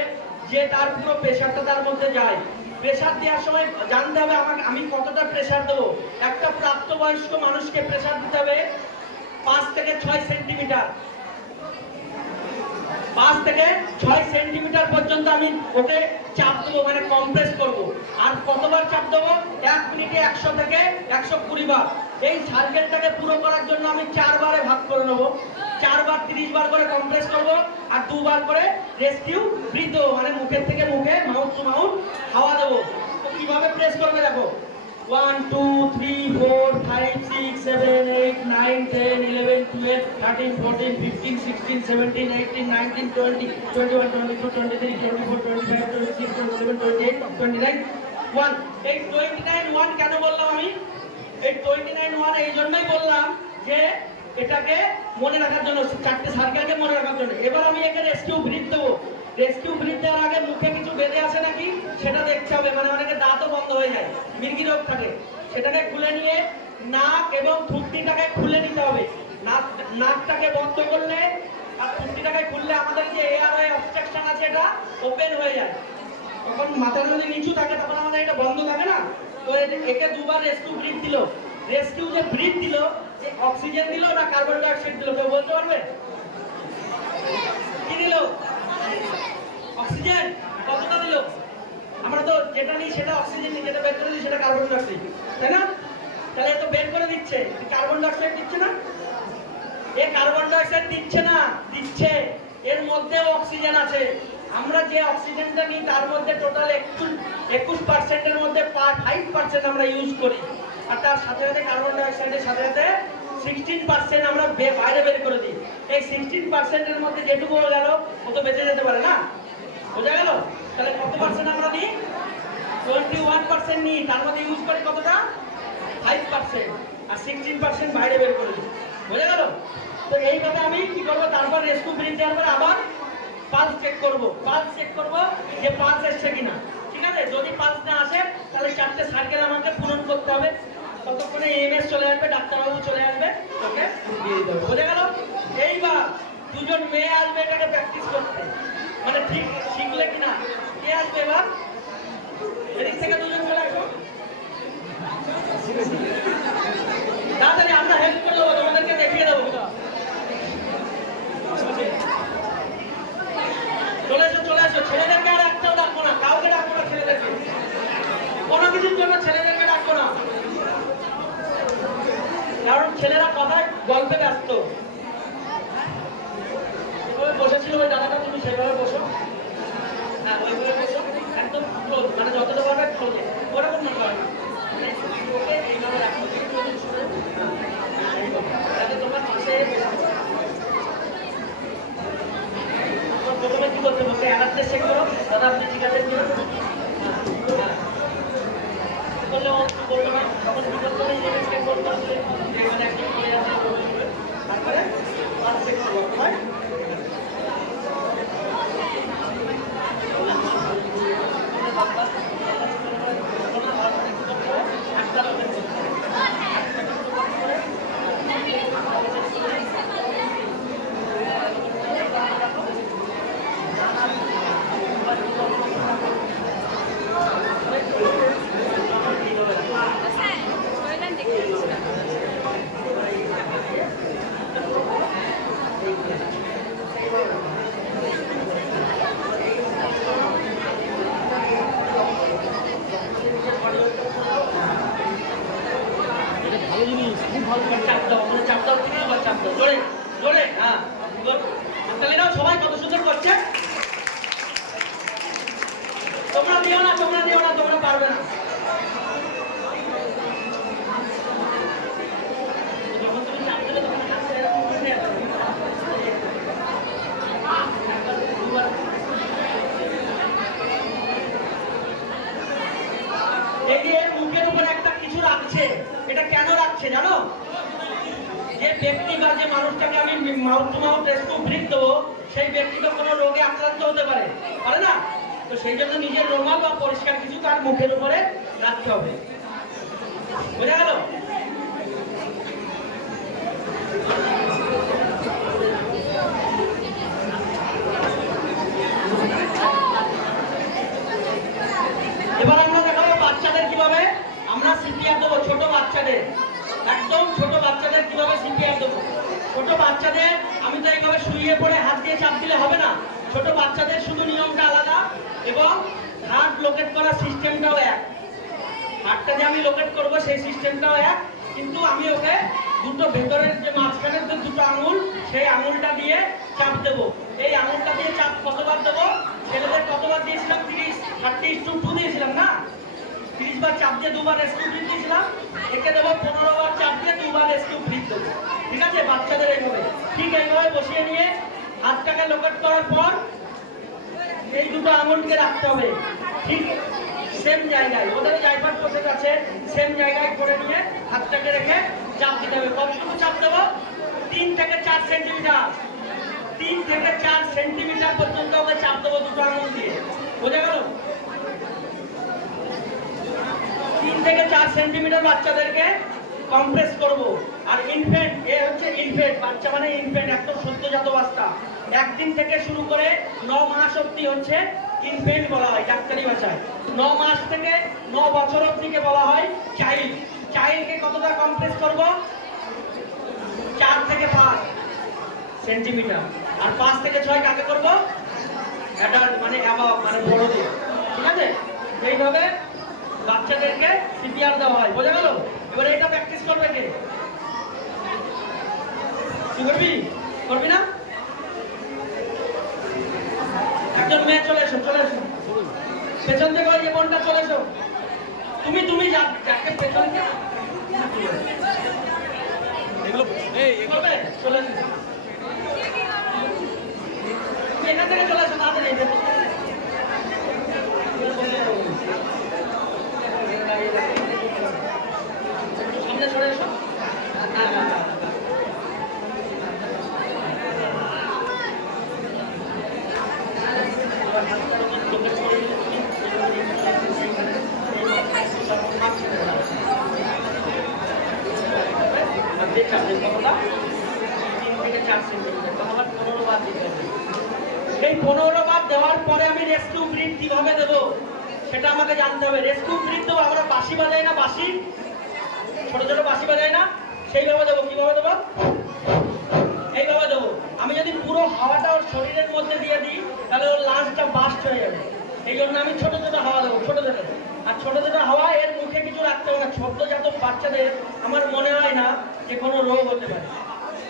যে তার পুরো প্রেসারটা তার মধ্যে যায়। প্রেসার দেওয়ার সময় জানতে হবে আমি কতটা প্রেসার দেবো। একটা প্রাপ্তবয়স্ক মানুষকে প্রেসার দিতে হবে 5 থেকে 6 সেন্টিমিটার। 5 থেকে 6 সেন্টিমিটার পর্যন্ত আমি ওকে চাপ দেবো, মানে কম্প্রেস করব। আর কতবার চাপ দেবো? 1 মিনিটে 100 থেকে 120 বার। এই সার্কেলটাকে পুরো করার জন্য আমি 4 বারে ভাগ করে নেবো। 4 বার 30 বার করে কম্প্রেস করব, আর 2 বার করে রেস্কিউ ব্রিথ দেবো, মানে মুখের থেকে মুখে, মাউথ টু মাউথ হাওয়া দেবো। তো কিভাবে প্রেস করবে দেখো, 1 2 3 4 5 6 7 8 9 10 11 12 13 14 15 16 17 18 19 20 21 22 23 24 25 26 27 28 29 1। এই 29 1 কেন বললাম আমি? এই 29 1 এই জন্যই বললাম যে এটাকে মনে রাখার জন্য, 4টে সার্কেলকে মনে রাখার জন্য। এবার আমি একে রেস্কিউ ব্রিথ দেবো। রেস্কিউ ব্রিথ দেওয়ার আগে মুখে কিছু বেঁধে আছে নাকি সেটা দেখতে হবে, মানে অনেকে দাঁতও বন্ধ হয়ে যায়, মির্গি রোগ থাকে। সেটাকে খুলে নিয়ে নাক এবং থুতনিটাকে খুলে নিতে হবে। নাকটাকে বন্ধ করলে আর থুতনিটাকে খুললে আমাদের যে এয়ারওয়ে অবস্ট্রাকশন আছে এটা ওপেন হয়ে যায়। তখন মাথা যদি নিচু থাকে তখন আমাদের এটা বন্ধ থাকে না। তো একে 2 বার রেস্কিউ ব্রিথ দিল। রেস্কিউ যে ব্রিথ দিল, অক্সিজেন দিল না কার্বন ডাই অক্সাইড দিল, কেউ বলতে পারবে? কি দিল? অক্সিজেন। কতটা দিল? আমরা তো যেটা নিই সেটা অক্সিজেন নিই, যেটা বের করে দিই সেটা কার্বন ডাই অক্সাইড, তাই না? তাহলে তো বের করে দিচ্ছে, কার্বন ডাই অক্সাইড দিচ্ছে না? এ কার্বন ডাই অক্সাইড দিচ্ছে না, দিচ্ছে। এর মধ্যে অক্সিজেন আছে। আমরা যে অক্সিজেনটা নিই তার মধ্যে টোটাল 21% মধ্যে 5% আমরা ইউজ করি, আর তার সাথে সাথে কার্বন ডাই অক্সাইডের সাথে সাথে 16% আমরা বাইরে বের করে দিই। এই 16% এর মধ্যে যেটুকু গেল ও তো বেঁচে যেতে পারে না, বোঝা গেল? তাহলে কত পার্সেন্ট আমরা নিই? 21% নিই, তার মধ্যে ইউজ করি কতটা? 5%, আর 16% বাইরে বের করে দিই, বোঝা গেল? তো এইভাবে আমি কি করবো, তারপর রেস্কিউ ব্রিথ দেওয়ার পর আবার পালস চেক করবো, যে পালস এসছে কিনা, ঠিক আছে? যদি পালস না আসে তাহলে 4টে সার্কেল আমাকে পূরণ করতে হবে। ততক্ষণে এমএস চলে আসবে, ডাক্তারবাবু চলে আসবে, তোকে দিয়ে দিতে হবে, বোঝা গেল? এইবার দুজন মেয়ে আসবে এটাকে প্র্যাকটিস করতে, মানে ঠিক শিখলে কিনা। কে আসবে এবার? এদিক থেকে দুজন চলে আসো, তাড়াতাড়ি আমরা হেল্প করে দেবো, তোমাদেরকে দেখিয়ে দেবো। চলে এসো, চলে এসো। ছেলেদেরকে আর একটাও ডাকবো না, কাউকে ডাকবো না, ছেলেদেরকে কোনো কিছুর জন্য ছেলেদেরকে ডাকবো না, কারণ ছেলেরা কথায় গল্পে ব্যস্ত। এভাবে বসেছিল ওই দাদাটা, তুমি সেভাবে বসো, হ্যাঁ ওইভাবে বসো, একদম ক্লোজ, মানে যতটা পারবে ক্লোজ, ওরকম না করে না, ওকে এইভাবে রাখো, যাতে তোমার পাশে প্রথমে কি করতে হবে? অ্যালার্টনেস চেক করো, দাদা আপনি ঠিক আছেন কিনা? করলে ও কি বলবে না, তখন কি করতে হবে? ইমেজ চেক করতে হবে, এখানে একদম পড়ে আছে, তারপরে পালস চেক করবো, হয়? ভালো জিনিস, খুব ভালো। চাপ দাও, মানে চাপ দাও, তিনবার চাপ দাও, জোরে জোরে, হ্যাঁ। তাহলে নাও, সবাই কত সুন্দর করছে। তোমরা দিও না, তোমরা দিও না, তোমরা পারবে না। যখন তুমি চাপ দেবে তখন হাতে এরকম করে নিয়ে আসবে। এই যে মুখের উপর একটা কিছু রাখছে, এটা কেন রাখছে জানো? যে ব্যক্তি বা যে মানুষটাকে আমি mouth to mouth rescue breath দেবো, সেই ব্যক্তিটা কোনো রোগে আক্রান্ত হতে পারে, পারে না? তো সেই জন্য নিজের রুমাল বা পরিষ্কার কিছু তার মুখের উপরে রাখতে হবে, বোঝা গেল? এবার আমরা দেখাবো বাচ্চাদের কিভাবে আমরা সিপিআর দেবো, ছোট বাচ্চাদের, একদম ছোট বাচ্চাদের কিভাবে সিপিআর দেবো। ছোট বাচ্চাদের আমি তো এইভাবে শুয়ে পড়ে হাত দিয়ে চাপ দিলে হবে না, ছোট বাচ্চাদের শুধু নিয়মটা আলাদা, এবং হাত লোকেট করার সিস্টেমটাও এক। হাতটা যে আমি লোকেট করবো সেই সিস্টেমটাও এক, কিন্তু আমি ওকে দুটো ভেতরের যে মাঝখানের যে দুটো আঙুল, সেই আঙুলটা দিয়ে চাপ দেবো। এই আঙুলটা দিয়ে চাপ কতবার দেবো? ছেলেদের কতবার দিয়েছিলাম? 30:2 দিয়েছিলাম না? 30 বার চাপ দিয়ে 2 বার রেস্কিউ ব্রিথ দিয়েছিলাম। একে দেবো 15 বার চাপ দিয়ে 2 বার রেস্কিউ ব্রিথ দেবো, ঠিক আছে? বাচ্চাদের এইভাবে, ঠিক এইভাবে বসিয়ে নিয়ে হাতটাকে লোকেট করার পর এই দুটো আঙুলকে রাখতে হবে ঠিক সেম জায়গায়, ওদের জায়গার প্রসেস আছে, সেম জায়গায় করে নিয়ে হাতটাকে রেখে চাপ দিতে হবে। কতটুকু চাপ দেবো? 3 থেকে 4 সেন্টিমিটার, 3 থেকে 4 সেন্টিমিটার পর্যন্ত ওকে চাপ দেবো দুটো আঙুল দিয়ে, বোঝা গেল? 3 থেকে 4 সেন্টিমিটার বাচ্চাদেরকে কম্প্রেস করব। আর ইনফ্যান্ট, এ হচ্ছে ইনফ্যান্ট, বাচ্চা মানে ইনফ্যান্ট, একদম সদ্যজাত অবস্থা, 1 দিন থেকে শুরু করে 9 মাস অবধি হচ্ছে ইনফ্যান্ট বলা হয় ডাক্তারি ভাষায়। 9 মাস থেকে 9 বছর অবধিকে বলা হয় চাইল্ড। চাইল্ডকে কতটা কম্প্রেস করব? 4 থেকে 5 সেন্টিমিটার। আর 5 থেকে 6 কাকে করব? অ্যাডাল্ট মানে অ্যাবাভ মানে বড়দের। ঠিক আছে? এইভাবে বাচ্চাদেরকে সিপিআর দেওয়া হয়। বোঝা গেল? এবারে এটা প্র্যাকটিস করবে কে? তুই করবি? করবি না? একজন মেয়ে চলে এসো, চলে এসো। পেছন থেকে ওই যে বোনটা চলে এসো। তুমি যাকে পেছন থেকে এগুলো করবে চলে এসো। তুমি এখান থেকে চলে এসো তাড়াতাড়ি। সামনে চলে এসো। এই 15 বার দেওয়ার পরে আমি রেস্কিউ ব্রিড কিভাবে দেব সেটা আমাকে জানতে হবে। রেস্কিউ ব্রিড দেবো আমরা বাঁশি বাজাই না, বাঁশি ছোট ছোট বাঁশি বাজাই না, সেইভাবে দেবো। কিভাবে দেবো? এইভাবে দেবো। আমি যদি পুরো হাওয়াটা ওর শরীরের মধ্যে দিয়ে দিই তাহলে ওর লাঞ্চটা বাস্ট হয়ে যাবে। এই জন্য আমি ছোট ছোট হাওয়া দেবো, ছোট ছোট। আর ছোট ছোট হাওয়া এর মুখে কিছু রাখতে হবে না। ছোট্টজাত বাচ্চাদের আমার মনে হয় না যে কোনো রোগ হতে পারে।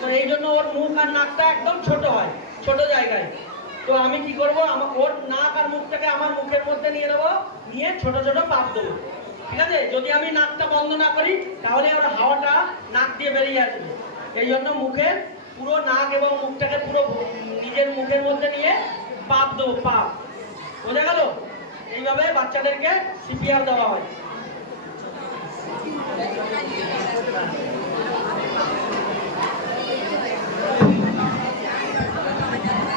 তো এই জন্য ওর মুখ আর নাকটা একদম ছোট হয়, ছোট জায়গায়। তো আমি কি করবো? ওর নাক আর মুখটাকে আমার মুখের মধ্যে নিয়ে নেবো, নিয়ে ছোট ছোট পাপ দেবো। ঠিক আছে? যদি আমি নাকটা বন্ধ না করি তাহলে ওর হাওয়াটা নাক দিয়ে বেরিয়ে আসবে। এই জন্য মুখে পুরো নাক এবং মুখটাকে পুরো নিজের মুখের মধ্যে নিয়ে পাপ দেবো, পাপ। বোঝা গেল? এইভাবে বাচ্চাদেরকে সিপিআর দেওয়া হয়।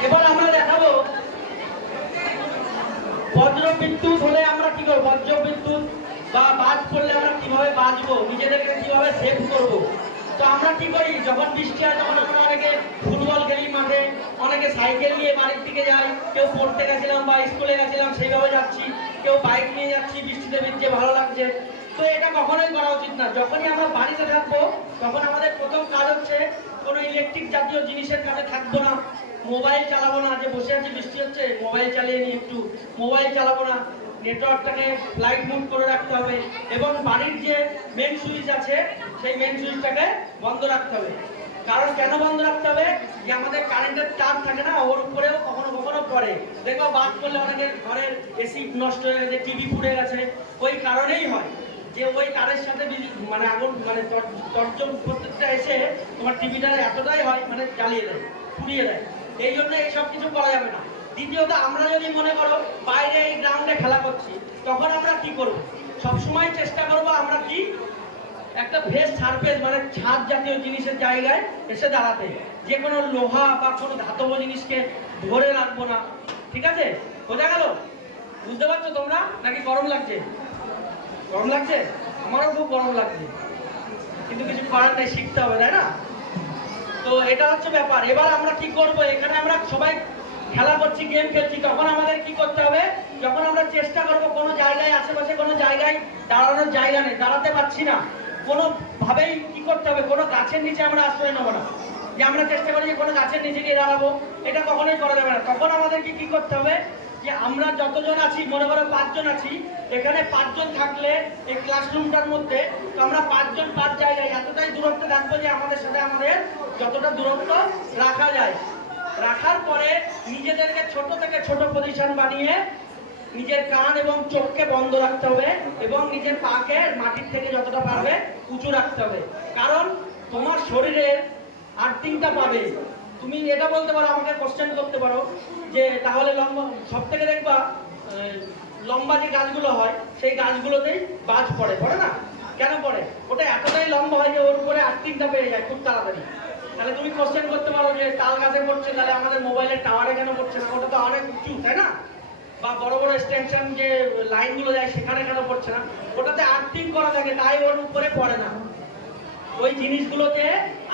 এবার আমরা দেখাবো বজ্র বিদ্যুৎ হলে আমরা কি করবো? বজ্র বিদ্যুৎ বা বাজ পড়লে আমরা কিভাবে বাঁচবো, নিজেদেরকে কিভাবে সেভ করব। তো আমরা কি করি? যখন বৃষ্টি হয় তখন আমরা অনেকে ফুটবল খেলি মাঠে, অনেকে সাইকেল নিয়ে বাড়ির দিকে যাই, কেউ পড়তে গেছিলাম বা স্কুলে গেছিলাম সেইভাবে যাচ্ছি, কেউ বাইক নিয়ে যাচ্ছি, বৃষ্টিতে ভিজছে ভালো লাগছে। তো এটা কখনোই করা উচিত না। যখনই আমরা বাড়িতে থাকবো তখন আমাদের প্রথম কাজ হচ্ছে কোনো ইলেকট্রিক জাতীয় জিনিসের কাছে থাকবো না, মোবাইল চালাবো না। যে বসে আছি বৃষ্টি হচ্ছে মোবাইল চালিয়ে নিই একটু, মোবাইল চালাবো না। নেটওয়ার্কটাকে ফ্লাইট মোড করে রাখতে হবে এবং বাড়ির যে মেন সুইচ আছে সেই মেন সুইচটাকে বন্ধ রাখতে হবে। কারণ কেন বন্ধ রাখতে হবে? যে আমাদের কারেন্টের তার থাকে না, ওর উপরেও কখনো কখনো পড়ে। দেখো বাদ করলে অনেকের ঘরের এসি নষ্ট হয়ে গেছে, টিভি পুড়ে গেছে, ওই কারণেই হয় যে ওই তারের সাথে মানে আগুন মানে তর্জন প্রত্যেকটা এসে তোমার টিভিটা এতটাই হয় মানে জ্বালিয়ে দেয়, পুড়িয়ে দেয়। এই জন্য এইসব কিছু করা যাবে না। দ্বিতীয়ত আমরা যদি মনে করো বাইরে এই গ্রাউন্ডে খেলা করছি তখন আমরা কি করব? সবসময় চেষ্টা করব আমরা কি একটা ভেস্ট সারফেস মানে ছাদ জাতীয় জিনিসের জায়গায় এসে দাঁড়াতে। যে কোনো লোহা বা কোনো ধাতব জিনিসকে ধরে রাখবো না। ঠিক আছে? বোঝা গেল? বুঝতে পারছো তোমরা? নাকি গরম লাগছে? গরম লাগছে? আমারও খুব গরম লাগছে, কিন্তু কিছু করার নেই, শিখতে হবে, তাই না? তো এটা হচ্ছে ব্যাপার। এবার আমরা কি করব? এখানে আমরা সবাই খেলা করছি, গেম খেলছি, তখন আমাদের কি করতে হবে? যখন আমরা চেষ্টা করব কোনো জায়গায় আশেপাশে কোনো জায়গায় দাঁড়ানোর জায়গা নেই, দাঁড়াতে পারছি না, কোনোভাবেই কি করতে হবে? কোনো গাছের নিচে আমরা আশ্রয় নেবো না। যে আমরা চেষ্টা করি যে কোনো গাছের নিচে গিয়ে দাঁড়াবো, এটা কখনোই করা যাবে না। তখন আমাদেরকে কি করতে হবে? যে আমরা যতজন আছি, মনে করো 5 জন আছি, এখানে 5 জন থাকলে এই ক্লাসরুমটার মধ্যে, তো আমরা 5 জন 5 জায়গায় এতটাই দূরত্বে থাকবো যে আমাদের সাথে আমাদের যতটা দূরত্ব রাখা যায়। রাখার পরে নিজেদেরকে ছোট থেকে ছোট পজিশন বানিয়ে নিজের কান এবং চোখকে বন্ধ রাখতে হবে এবং নিজের পাকে মাটির থেকে যতটা পারবে উঁচু রাখতে হবে। কারণ তোমার শরীরের আর্থিংটা পাবে। তুমি এটা বলতে পারো, আমাকে কোশ্চেন করতে পারো যে তাহলে লম্বা সব থেকে দেখবা লম্বা যে গাছগুলো হয় সেই গাছগুলোতেই বাজ পড়ে, পড়ে না? কেন পড়ে? ওটা এতটাই লম্বা হয় যে ওর উপরে আর্থিংটা পেয়ে যায় খুব তাড়াতাড়ি। তাহলে তুমি কোশ্চেন করতে পারো যে তাল গাছে পড়ছে, তাহলে আমাদের মোবাইলের টাওয়ারে কেন পড়ছে না? ওটা তো অনেক উঁচু, তাই না? বা বড় বড় এক্সটেনশন যে লাইনগুলো যায় সেখানে কেন পড়ছে না? ওটাতে আর্থিং করা থাকে, তাই ওর উপরে পড়ে না। ওই জিনিসগুলোতে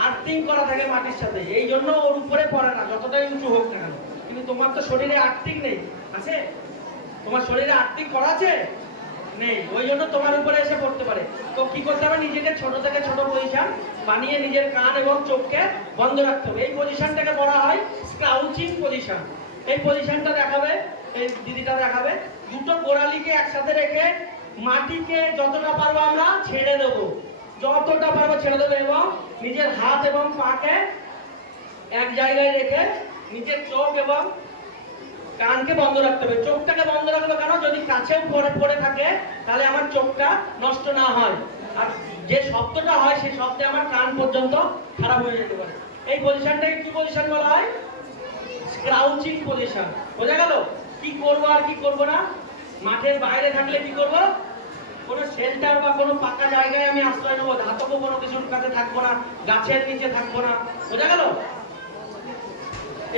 আর্থিং করা থাকে মাটির সাথে, এই জন্য ওর উপরে পড়ে না যতটাই উঁচু হোক না কেন। কিন্তু তোমার তো শরীরে আর্থিং নেই, আছে? তোমার শরীরে আর্থিং করা আছে? নেই, ওই জন্য তোমার উপরে এসে পড়তে পারে। তো কি করতে হবে, নিজেকে ছোট থেকে ছোট পজিশন বানিয়ে নিজের কান এবং চোখকে বন্ধ রাখতে হবে। এই পজিশনটাকে বলা হয় স্ক্রাউচিং পজিশন। এই পজিশনটা দেখাবে, এই দিদিটা দেখাবে, দুটো গোড়ালিকে একসাথে রেখে মাটিকে যতটা পারবো আমরা ছেড়ে দেবো, যতটা পারবো ছেড়ে দেবো, এবং নিজের হাত এবং পাকে এক জায়গায় রেখে নিজের চোখ এবং কানকে বন্ধ রাখতে হবে। চোখটাকে বন্ধ রাখবে কেন, যদি কাছেও পড়ে থাকে তাহলে আমার চোখটা নষ্ট না হয়, আর যে শব্দটা হয় সেই শব্দে আমার কান পর্যন্ত খারাপ হয়ে যেতে পারে। এই পজিশনটাকে কি পজিশন বলা হয়, স্ক্রাউচিং পজিশন। বোঝা গেল কি করবো আর কি করবো না। মাঠের বাইরে থাকলে কি করব, কোনো শেল্টার বা কোনো পাকা জায়গায় আমি আশ্রয় নেবো, ধাতব কোনো কিছুর কাছে থাকবো না, গাছের নিচে থাকবো না। বোঝা গেল।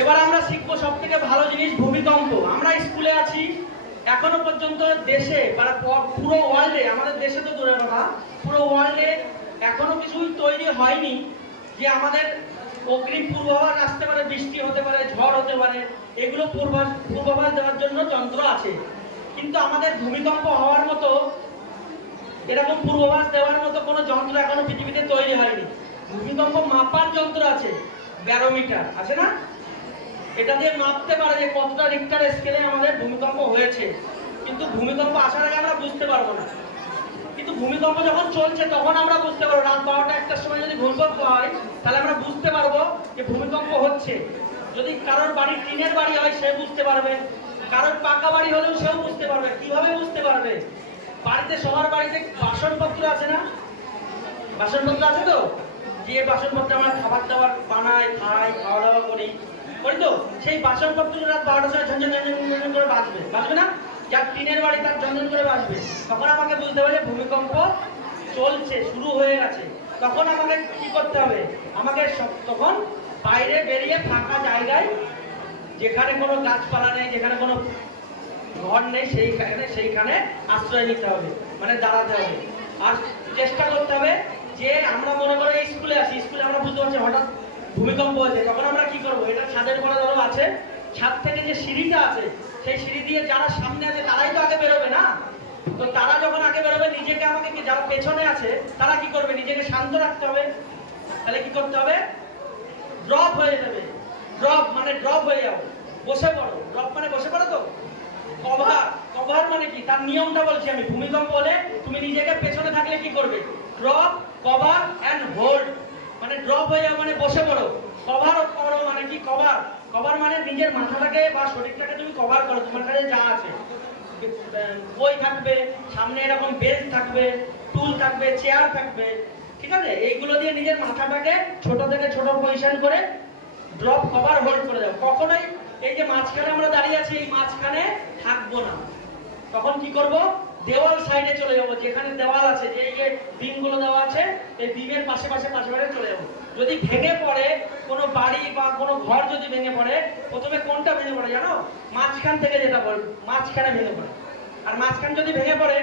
এবার আমরা শিখবো সব থেকে ভালো জিনিস, ভূমিকম্প। আমরা স্কুলে আছি, এখনো পর্যন্ত দেশে মানে পুরো ওয়ার্ল্ডে, আমাদের দেশে তো দূরের কথা, পুরো ওয়ার্ল্ডে এখনো কিছুই তৈরি হয়নি যে আমাদের অগ্রিম পূর্বাভাস আসতে পারে, বৃষ্টি হতে পারে, ঝড় হতে পারে, এগুলো পূর্বাভাস দেওয়ার জন্য যন্ত্র আছে। কিন্তু আমাদের ভূমিকম্প হওয়ার মতো, এরকম পূর্বাভাস দেওয়ার মতো কোনো যন্ত্র এখনো পৃথিবীতে তৈরি হয়নি। ভূমিকম্প মাপার যন্ত্র আছে, ব্যারোমিটার আছে না, এটা দিয়ে মাপতে পারে যে কতটা রিক্টার স্কেলে আমাদের ভূমিকম্প হয়েছে। কিন্তু ভূমিকম্প আসার আগে আমরা বুঝতে পারবো না, কিন্তু ভূমিকম্প যখন চলছে তখন আমরা বুঝতে পারবো। রাত 12টা 1টার সময় যদি ভূমিকম্প হয় তাহলে আমরা বুঝতে পারবো যে ভূমিকম্প হচ্ছে। যদি কারোর বাড়ি টিনের বাড়ি হয় সে বুঝতে পারবে, কারোর পাকা বাড়ি হলেও সেও বুঝতে পারবে। কিভাবে বুঝতে পারবে, বাড়িতে সবার বাড়িতে বাসনপত্র আছে না, বাসনপত্র আছে তো, যে বাসনপত্র আমরা খাবার দাবার বানাই, খাই, খাওয়া দাওয়া করি তো, সেই বাসনপত্র রাত 12টার সময় ঝনঝন ঝনঝন করে বাজবে না, যার টিনের বাড়ি তার ঝনঝন করে বাজবে। তখন আমাকে বুঝতে হবে যে ভূমিকম্প চলছে, শুরু হয়ে গেছে। তখন আমাকে কি করতে হবে, আমাকে তখন বাইরে বেরিয়ে ফাঁকা জায়গায়, যেখানে কোনো গাছপালা নেই, যেখানে কোনো ঘর নেই, সেইখানে আশ্রয় নিতে হবে, মানে দাঁড়াতে হবে। আর চেষ্টা করতে হবে যে আমরা মনে করো স্কুলে আছি, স্কুলে আমরা বুঝতে পারছি হঠাৎ ভূমিকম্প হয়েছে, তখন আমরা কি করব, এটা ছাদের পরে ধরো আছে, ছাদ থেকে যে সিঁড়িটা আছে সেই সিঁড়ি দিয়ে যারা সামনে আছে তারাই তো আগে বেরোবে না। তো তারা যখন আগে বেরোবে, নিজেকে আমাকে কি, যারা পেছনে আছে তারা কি করবে, নিজেকে শান্ত রাখতে হবে। তাহলে কি করতে হবে, ড্রপ হয়ে যাবে। ড্রপ মানে ড্রপ হয়ে যাও, বসে পড়ো। ড্রপ মানে বসে পড়ো। তো কভার, কভার মানে কি, তার নিয়মটা বলছি আমি। ভূমিকম্প হলে তুমি নিজেকে পেছনে থাকলে কি করবে, ড্রপ, কভার এন্ড হোল্ড। মানে ড্রপ হয়ে যাও মানে বসে পড়ো। কভার করো মানে কি, কভার, কভার মানে নিজের মাথাটাকে বা শরীরটাকে তুমি কভার করো। তোমার কাছে যা আছে, বই থাকবে, সামনে এরকম বেঞ্চ থাকবে, টুল থাকবে, চেয়ার থাকবে, ঠিক আছে, এইগুলো দিয়ে নিজের মাথাটাকে ছোট থেকে ছোট পজিশন করে ড্রপ, কভার, হোল্ড করে দাও। কখনোই এই যে মাঝখানে আমরা দাঁড়িয়ে আছি, এই মাঝখানে থাকবো না। তখন কি করব, দেওয়াল সাইডে চলে যাবো, যেখানে দেওয়াল আছে, যে এই যে বিমগুলো দেওয়া আছে, এই বিমের পাশে চলে যাবো। যদি ভেঙে পড়ে কোনো বাড়ি বা কোনো ঘর, যদি ভেঙে পড়ে, প্রথমে কোনটা ভেঙে পড়ে জানো, মাঝখান থেকে, যেটা বল মাঝখানে ভেঙে পড়ে। আর মাঝখান যদি ভেঙে পড়ে,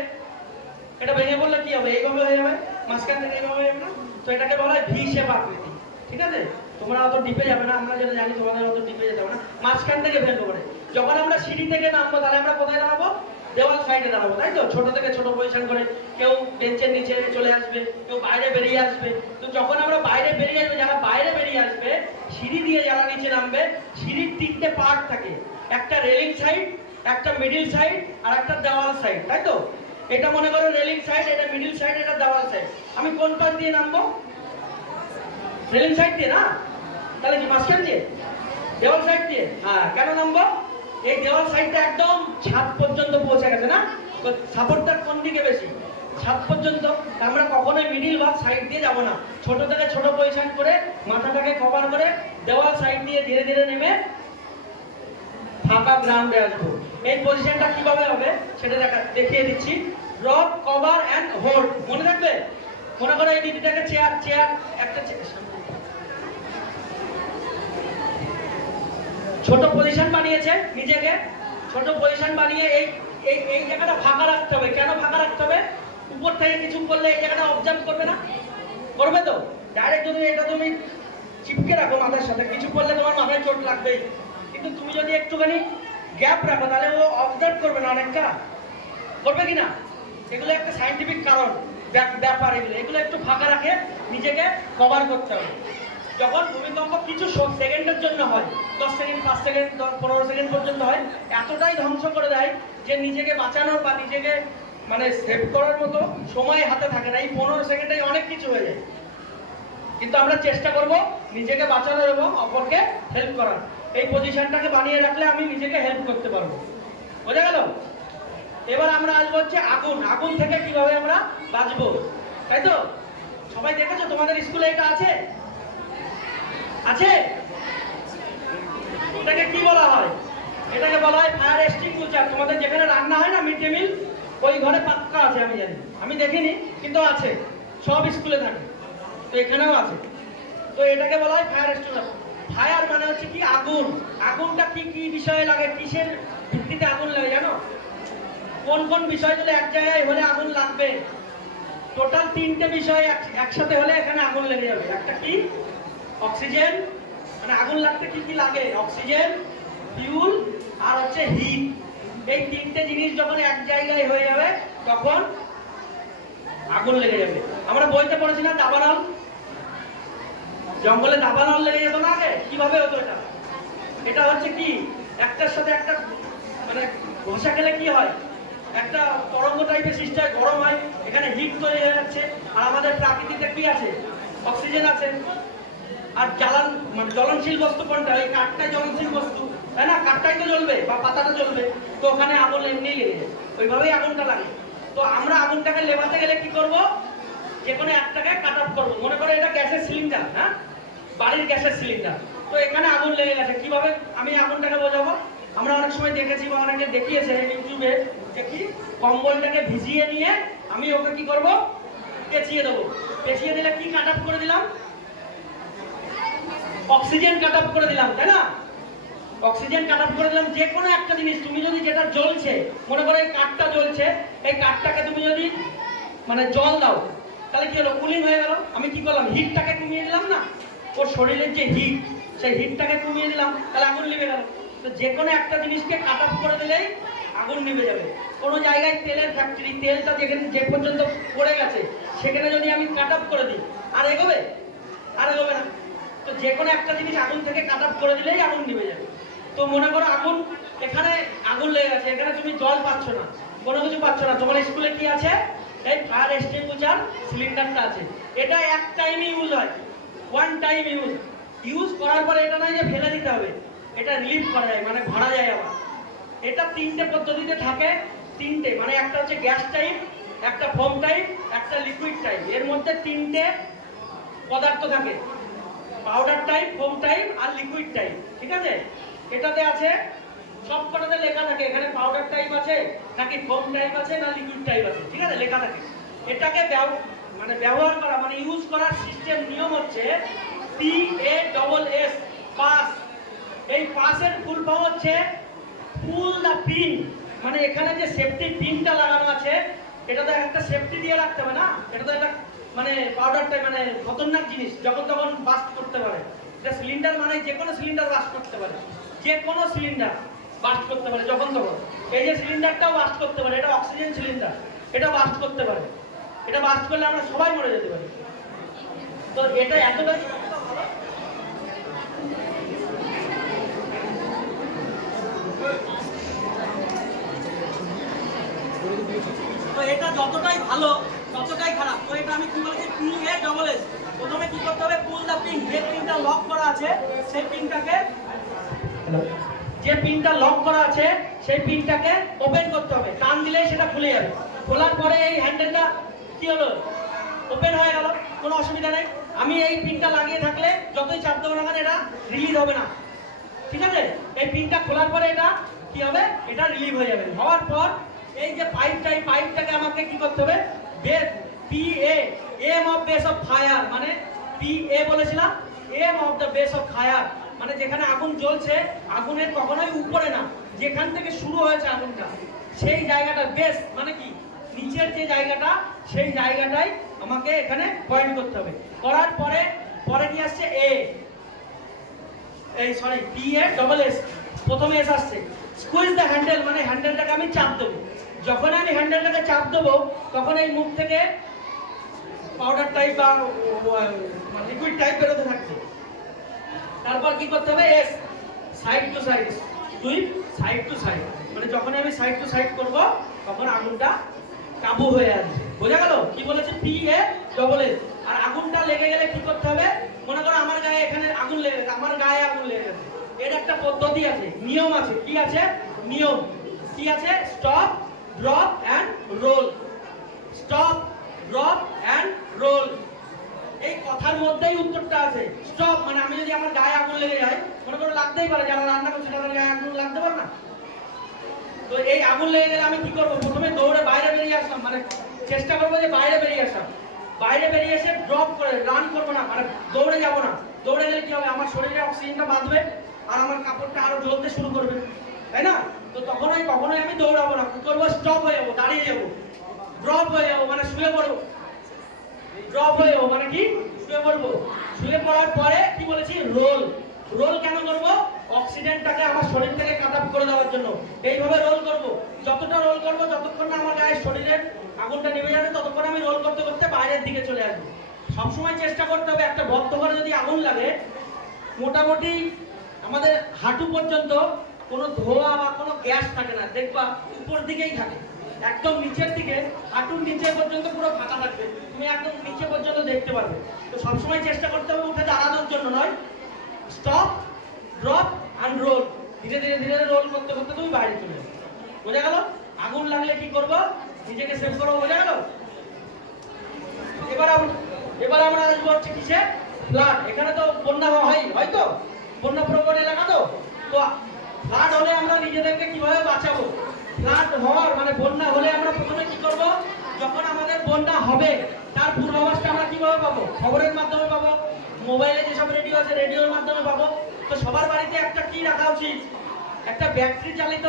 এটা ভেঙে পড়লে কি হবে, এইভাবে হয়ে যাবে, মাঝখান থেকে এইভাবে হয়ে যাবে না। তো এটাকে বলা হয় ভি শেপ আকৃতি, ঠিক আছে। তোমরা অত ডিপে যাবে না, আমরা যেটা জানি তোমাদের অত ডিপে যেতে হবে না। মাঝখান থেকে ভেঙে পড়ে, যখন আমরা সিঁড়ি থেকে নামবো তাহলে আমরা কোথায় দাঁড়াবো, দেওয়াল সাইডে দাঁড়াবো, তাই তো। ছোট থেকে ছোট পজিশন করে, কেউ বেঞ্চের নিচে চলে আসবে, কেউ বাইরে বেরিয়ে আসবে। তো যখন আমরা বাইরে বেরিয়ে আসবে, যারা বাইরে বেরিয়ে আসবে, সিঁড়ি দিয়ে যারা নিচে নামবে, সিঁড়ির 3টে পার্ট থাকে, একটা রেলিং সাইড, একটা মিডিল সাইড, আর একটা দেওয়াল সাইড, তাই তো। এটা মনে করো রেলিং সাইড, এটা মিডিল সাইড, এটা দেওয়াল সাইড। আমি কোন পাশ দিয়ে নামবো, রেলিং সাইড দিয়ে না, তাহলে কি মাঝখান দিয়ে, দেওয়াল সাইড দিয়ে। হ্যাঁ, কেন নামবো, এই দেওয়াল সাইডটা একদম ছাদ পর্যন্ত পৌঁছে গেছে না, তো সাপোর্টটা কোন দিকে বেশি, ছাদ পর্যন্ত। আমরা কখনোই মিডিল বা সাইড দিয়ে যাব না, ছোট থেকে ছোট পজিশন করে মাথাটাকে কভার করে দেওয়াল সাইড দিয়ে ধীরে ধীরে নেমে ফাঁকা গ্রাউন্ডে আসবো। এই পজিশনটা কিভাবে হবে সেটা দেখিয়ে দিচ্ছি। ড্রপ, কভার এন্ড হোল্ড, মনে রাখবে। মনে করো এই দিদিটাকে চেয়ার একটা ছোট পজিশন বানিয়েছে, নিজেকে ছোট পজিশন বানিয়ে এই জায়গাটা ফাঁকা রাখতে হবে। কেন ফাঁকা রাখতে হবে, উপর থেকে কিছু করলে এই জায়গাটা অবজার্ভ করবে না, করবে তো। ডাইরেক্ট যদি এটা তুমি চিপকে রাখো মাথার সাথে, কিছু করলে তোমার মাথায় চোট লাগবেই। কিন্তু তুমি যদি একটুখানি গ্যাপ রাখো, তাহলে ও অবজার্ভ করবে না, অনেকটা করবে কিনা, এগুলো একটা সায়েন্টিফিক কারণ ব্যাপার, এগুলো একটু ফাঁকা রাখে নিজেকে কভার করতে হবে। যখন ভূমিকম্প কিছু সেকেন্ডের জন্য হয়, 10 সেকেন্ড, 5 সেকেন্ড, 15 সেকেন্ড পর্যন্ত হয়, এতটাই ধ্বংস করে দেয় যে নিজেকে বাঁচানোর বা নিজেকে মানে সেভ করার মতো সময় হাতে থাকে না। এই 15 সেকেন্ডে অনেক কিছু হয়ে যায়। কিন্তু আমরা চেষ্টা করব নিজেকে বাঁচানোর এবং অপরকে হেল্প করার। এই পজিশনটাকে বানিয়ে রাখলে আমি নিজেকে হেল্প করতে পারবো। বোঝা গেল? এবার আমরা আসবো হচ্ছে আগুন। আগুন থেকে কিভাবে আমরা বাঁচবো, তাই তো? সবাই দেখেছো তোমাদের স্কুলে এটা আছে? আছে? এটাকে কি বলা হয়? এটাকে বলা হয় ফায়ার এক্সটিংগুইশার। তোমাদের যেখানে রান্না হয় না, মিড ডে মিল, ওই ঘরে পাক্কা আছে, আমি জানি। আমি দেখিনি, কিন্তু আছে, সব স্কুলে থাকে, তো এখানেও আছে। তো এটাকে বলা হয় ফায়ার এক্সটিংগুইশার। ফায়ার মানে হচ্ছে কি আগুন। আগুনটা কি কি বিষয়ে লাগে, কিসের ভিত্তিতে আগুন লাগে জানো? কোন কোন বিষয়গুলো এক জায়গায় হলে আগুন লাগবে? টোটাল 3টে বিষয় একসাথে হলে এখানে আগুন লেগে যাবে। একটা কি? অক্সিজেন, মানে আগুন লাগতে কি কি লাগে? অক্সিজেন, ফিউল, আর হচ্ছে হিট। এই 3টে জিনিস যখন এক জায়গায় হয়ে যাবে তখন আগুন লেগে যাবে। আমরা বইতে পড়েছি না দাবানল? জঙ্গলে দাবানল লেগে যেত না আগে? কিভাবে হতো এটা? এটা হচ্ছে কি, একটার সাথে একটা মানে ঘষা খেলে কি হয়, একটা তরঙ্গ টাইপের সৃষ্টি হয়, গরম হয়, এখানে হিট তৈরি হয়ে যাচ্ছে। আর আমাদের প্রাকৃতিতে কি আছে? অক্সিজেন আছে। আর মানে জ্বলনশীল বস্তু কোনটা? ওই কাঠটাই জ্বলনশীল বস্তু, তাই না? কাঠটাই তো জ্বলবে বা পাতাটা জ্বলবে, তো ওখানে আগুন এমনিই লেগে যায়। ওইভাবেই আগুনটা লাগে। তো আমরা আগুনটাকে লেবাতে গেলে কি করব? যে কোনো একটাকে কাট অফ করবো। মনে করো এটা গ্যাসের সিলিন্ডার, হ্যাঁ, বাড়ির গ্যাসের সিলিন্ডার। তো এখানে আগুন লেগে গেছে, কিভাবে আমি আগুনটাকে বোঝাবো? আমরা অনেক সময় দেখেছি বা অনেকে দেখিয়েছে ইউটিউবে, যে কি কম্বলটাকে ভিজিয়ে নিয়ে আমি ওকে কি করব? পেঁচিয়ে দেবো। পেঁচিয়ে দিলে কি কাট অফ করে দিলাম? অক্সিজেন কাট অফ করে দিলাম, তাই না? অক্সিজেন কাট অফ করে দিলাম। যে কোনো একটা জিনিস তুমি যদি, যেটা জ্বলছে, মনে করো এই কাঠটা জ্বলছে, এই কাঠটাকে তুমি যদি মানে জল দাও, তাহলে কি হলো? কুলিং হয়ে গেল। আমি কি করলাম? হিটটাকে কমিয়ে দিলাম না? ওর শরীরের যে হিট, সেই হিটটাকে কমিয়ে দিলাম, তাহলে আগুন নিভে গেল। তো যে কোনো একটা জিনিসকে কাট অফ করে দিলেই আগুন নিভে যাবে। কোনো জায়গায় তেলের ফ্যাক্টরি, তেলটা যেখানে যে পর্যন্ত পড়ে গেছে সেখানে যদি আমি কাট অফ করে দিই, আর এগোবে? আর এগোবে না। তো যে কোনো একটা জিনিস আগুন থেকে কাট অফ করে দিলেই আগুন নিভে যাবে। তো মনে করো আগুন, এখানে আগুন লেগে গেছে, এখানে তুমি জল পাচ্ছ না, কোনো কিছু পাচ্ছ না। তোমার স্কুলে কি আছে? এই ফায়ার এক্সটিংগুইশার সিলিন্ডারটা আছে। এটা এক টাইমে ইউজ হয়, ওয়ান টাইম ইউজ করার পরে এটা নয় যে ফেলে দিতে হবে, এটা রিলিভ করা যায়, মানে ভরা যায় আবার। এটা 3টে পদ্ধতিতে থাকে। 3টে মানে একটা হচ্ছে গ্যাস টাইপ, একটা ফোম টাইপ, একটা লিকুইড টাইপ। এর মধ্যে 3টে পদার্থ থাকে, পাউডার টাইপ, ফোম টাইপ আর লিকুইড টাইপ। ঠিক আছে? এটাতে আছে সব কটাতে লেখা থাকে, এখানে পাউডার টাইপ আছে নাকি ফোম টাইপ আছে না লিকুইড টাইপ আছে, ঠিক আছে, লেখা থাকে। এটাকে মানে ব্যবহার করা, মানে ইউজ করার সিস্টেম নিয়ম হচ্ছে PASS, পাস। এই পাসের ফুল ফর্ম হচ্ছে পুল দ্য পিন। মানে এখানে যে সেফটি পিনটা লাগানো আছে, এটা তো একটা সেফটি দিয়ে রাখতে হবে না? এটা তো একটা মানে পাউডার টাইপ, মানে খতরনাক জিনিস, যখন তখন বাস্ট করতে পারে। এটা সিলিন্ডার মানে যে কোনো সিলিন্ডার বাস্ট করতে পারে, যে কোনো সিলিন্ডার বাস্ট করতে পারে যখন তখন। এই যে সিলিন্ডারটাও বাস্ট করতে পারে, এটা অক্সিজেন সিলিন্ডার, এটা বাস্ট করতে পারে। এটা বাস্ট করলে আমরা সবাই মরে যেতে পারি। তো এটা এতটাই ভালো। তো এটা যতটাই ভালো ততটাই খারাপ। তো এটা আমি কি বলেছি? PASS। প্রথমে কি করতে হবে? পুল দা পিন। যে পিনটা লক করা আছে সেই পিনটাকে, যে পিনটা লক করা আছে সেই পিনটাকে ওপেন করতে হবে। টান দিলেই সেটা খুলে যাবে। খোলার পরে এই হ্যান্ডেলটা কি হলো? ওপেন হয়ে গেল, কোনো অসুবিধা নেই। আমি এই পিনটা লাগিয়ে থাকলে যতই চাপ দেবো না কেন এটা রিলিজ হবে না, ঠিক আছে? এই পিনটা খোলার পরে এটা কি হবে? এটা রিলিভ হয়ে যাবে। হওয়ার পর এই যে পাইপটা, এই পাইপটাকে আমাকে কি করতে হবে? Base, PA, aim of base of fire, মানে PA বলেছিলাম, aim of the base of fire, মানে যেখানে আগুন জ্বলছে আগুনের কখনোই উপরে না, যেখান থেকে শুরু হয়েছে আগুনটা সেই জায়গাটা বেস, মানে কি নিচের যে জায়গাটা, সেই জায়গাটাই আমাকে এখানে পয়েন্ট করতে হবে। করার পরে পরে কি আসছে? PASS, প্রথমে এস আসছে। স্কুইজ দ্য হ্যান্ডেল, মানে হ্যান্ডেলটাকে আমি চাপ দেবো। যখন আমি হ্যান্ডেলটাকে চাপ দেবো তখন এই মুখ থেকে পাউডার টাইপ বা লিকুইড টাইপ বেরোতে থাকছে। তারপর কি করতে হবে, S side to side, sweep side to side, মানে যখন আমি সাইড টু সাইড করব তখন আগুনটা কাবু হয়ে আসবে। বোঝা গেল? কি বলেছে, পি এ ডবল এস। আর আগুনটা লেগে গেলে কি করতে হবে, মনে করো আমার গায়ে এখানে আগুন লেগে গেছে, আমার গায়ে আগুন লেগে গেছে, এর একটা পদ্ধতি আছে, নিয়ম আছে। কি আছে নিয়ম? কি আছে? Stop, drop and roll. Stop, drop and roll. এই কথার মধ্যেই উত্তরটা আছে। স্টপ মানে আমি যদি আমার গায়ে আগুন লেগে যায়, মনে করো লাগতেই পারে, যারা রান্না করছে তাদের গায়ে আগুন লাগতে পারে না? তো এই আগুন লেগে গেলে আমি কি করবো, প্রথমে দৌড়ে বাইরে বেরিয়ে আসলাম, মানে চেষ্টা করবো যে বাইরে বেরিয়ে আসলাম। বাইরে বেরিয়ে এসে ড্রপ করে রান করবো না, মানে দৌড়ে যাবো না। দৌড়ে গেলে কি হবে, আমার শরীরে অক্সিজেনটা বাঁধবে আর আমার কাপড়টা আরো জ্বলতে শুরু করবে, তাই না? তো কখনোই আমি দৌড়াবো না, কি করবো, স্টপ হয়ে যাবো, দাঁড়িয়ে যাবো। ড্রপ হয়ে যাবো মানে শুয়ে পড়বো। ড্রপ হয়ে যাবো মানে কি, শুয়ে পড়বো। শুয়ে পড়ার পরে কি বলেছি, রোল। রোল কেন করব, অক্সিজেনটাকে আমার শরীর থেকে কাট অফ করে দেওয়ার জন্য। এইভাবে রোল করব, যতটা রোল করব যতক্ষণ না আমার গায়ে শরীরের আগুনটা নিভে যাবে, ততক্ষণ আমি রোল করতে করতে বাইরের দিকে চলে আসবো। সবসময় চেষ্টা করতে হবে, একটা বদ্ধ ঘরে যদি আগুন লাগে, মোটামুটি আমাদের হাঁটু পর্যন্ত কোনো ধোঁয়া বা কোনো গ্যাস থাকে না, দেখবা উপর দিকেই থাকে। একদম নিচের দিকে, হাঁটুর নিচে পর্যন্ত পুরো ফাঁকা থাকবে, তুমি একদম নিচে পর্যন্ত দেখতে পারবে। তো সবসময় চেষ্টা করতে হবে উঠে দাঁড়ানোর জন্য নয়, স্টপ, ড্রপ এন্ড রোল। ধীরে ধীরে ধীরে রোল করতে করতে তুমি বাইরে চলে যাবে। বোঝা গেল? আগুন লাগলে কি করব, নিজেকে সেভ করবো। বোঝা গেল? এবার আমরা আসবো হচ্ছে কিসে, ফ্লাড। এখানে তো বন্যা হয়, হয়তো বন্যা প্রবণ এলাকা, তো ফ্লাড হলে আমরা নিজেদেরকে কিভাবে বাঁচাবো। ফ্লাড হওয়ার মানে বন্যা হলে আমরা প্রথমে কি করব, যখন আমাদের বন্যা হবে তার পূর্বাভাসটা আমরা কিভাবে পাবো, খবরের মাধ্যমে পাবো, মোবাইলে যেসব রেডিও আছে রেডিওর মাধ্যমে পাবো। তো সবার বাড়িতে একটা কি রাখা উচিত, একটা ব্যাটারি চালিত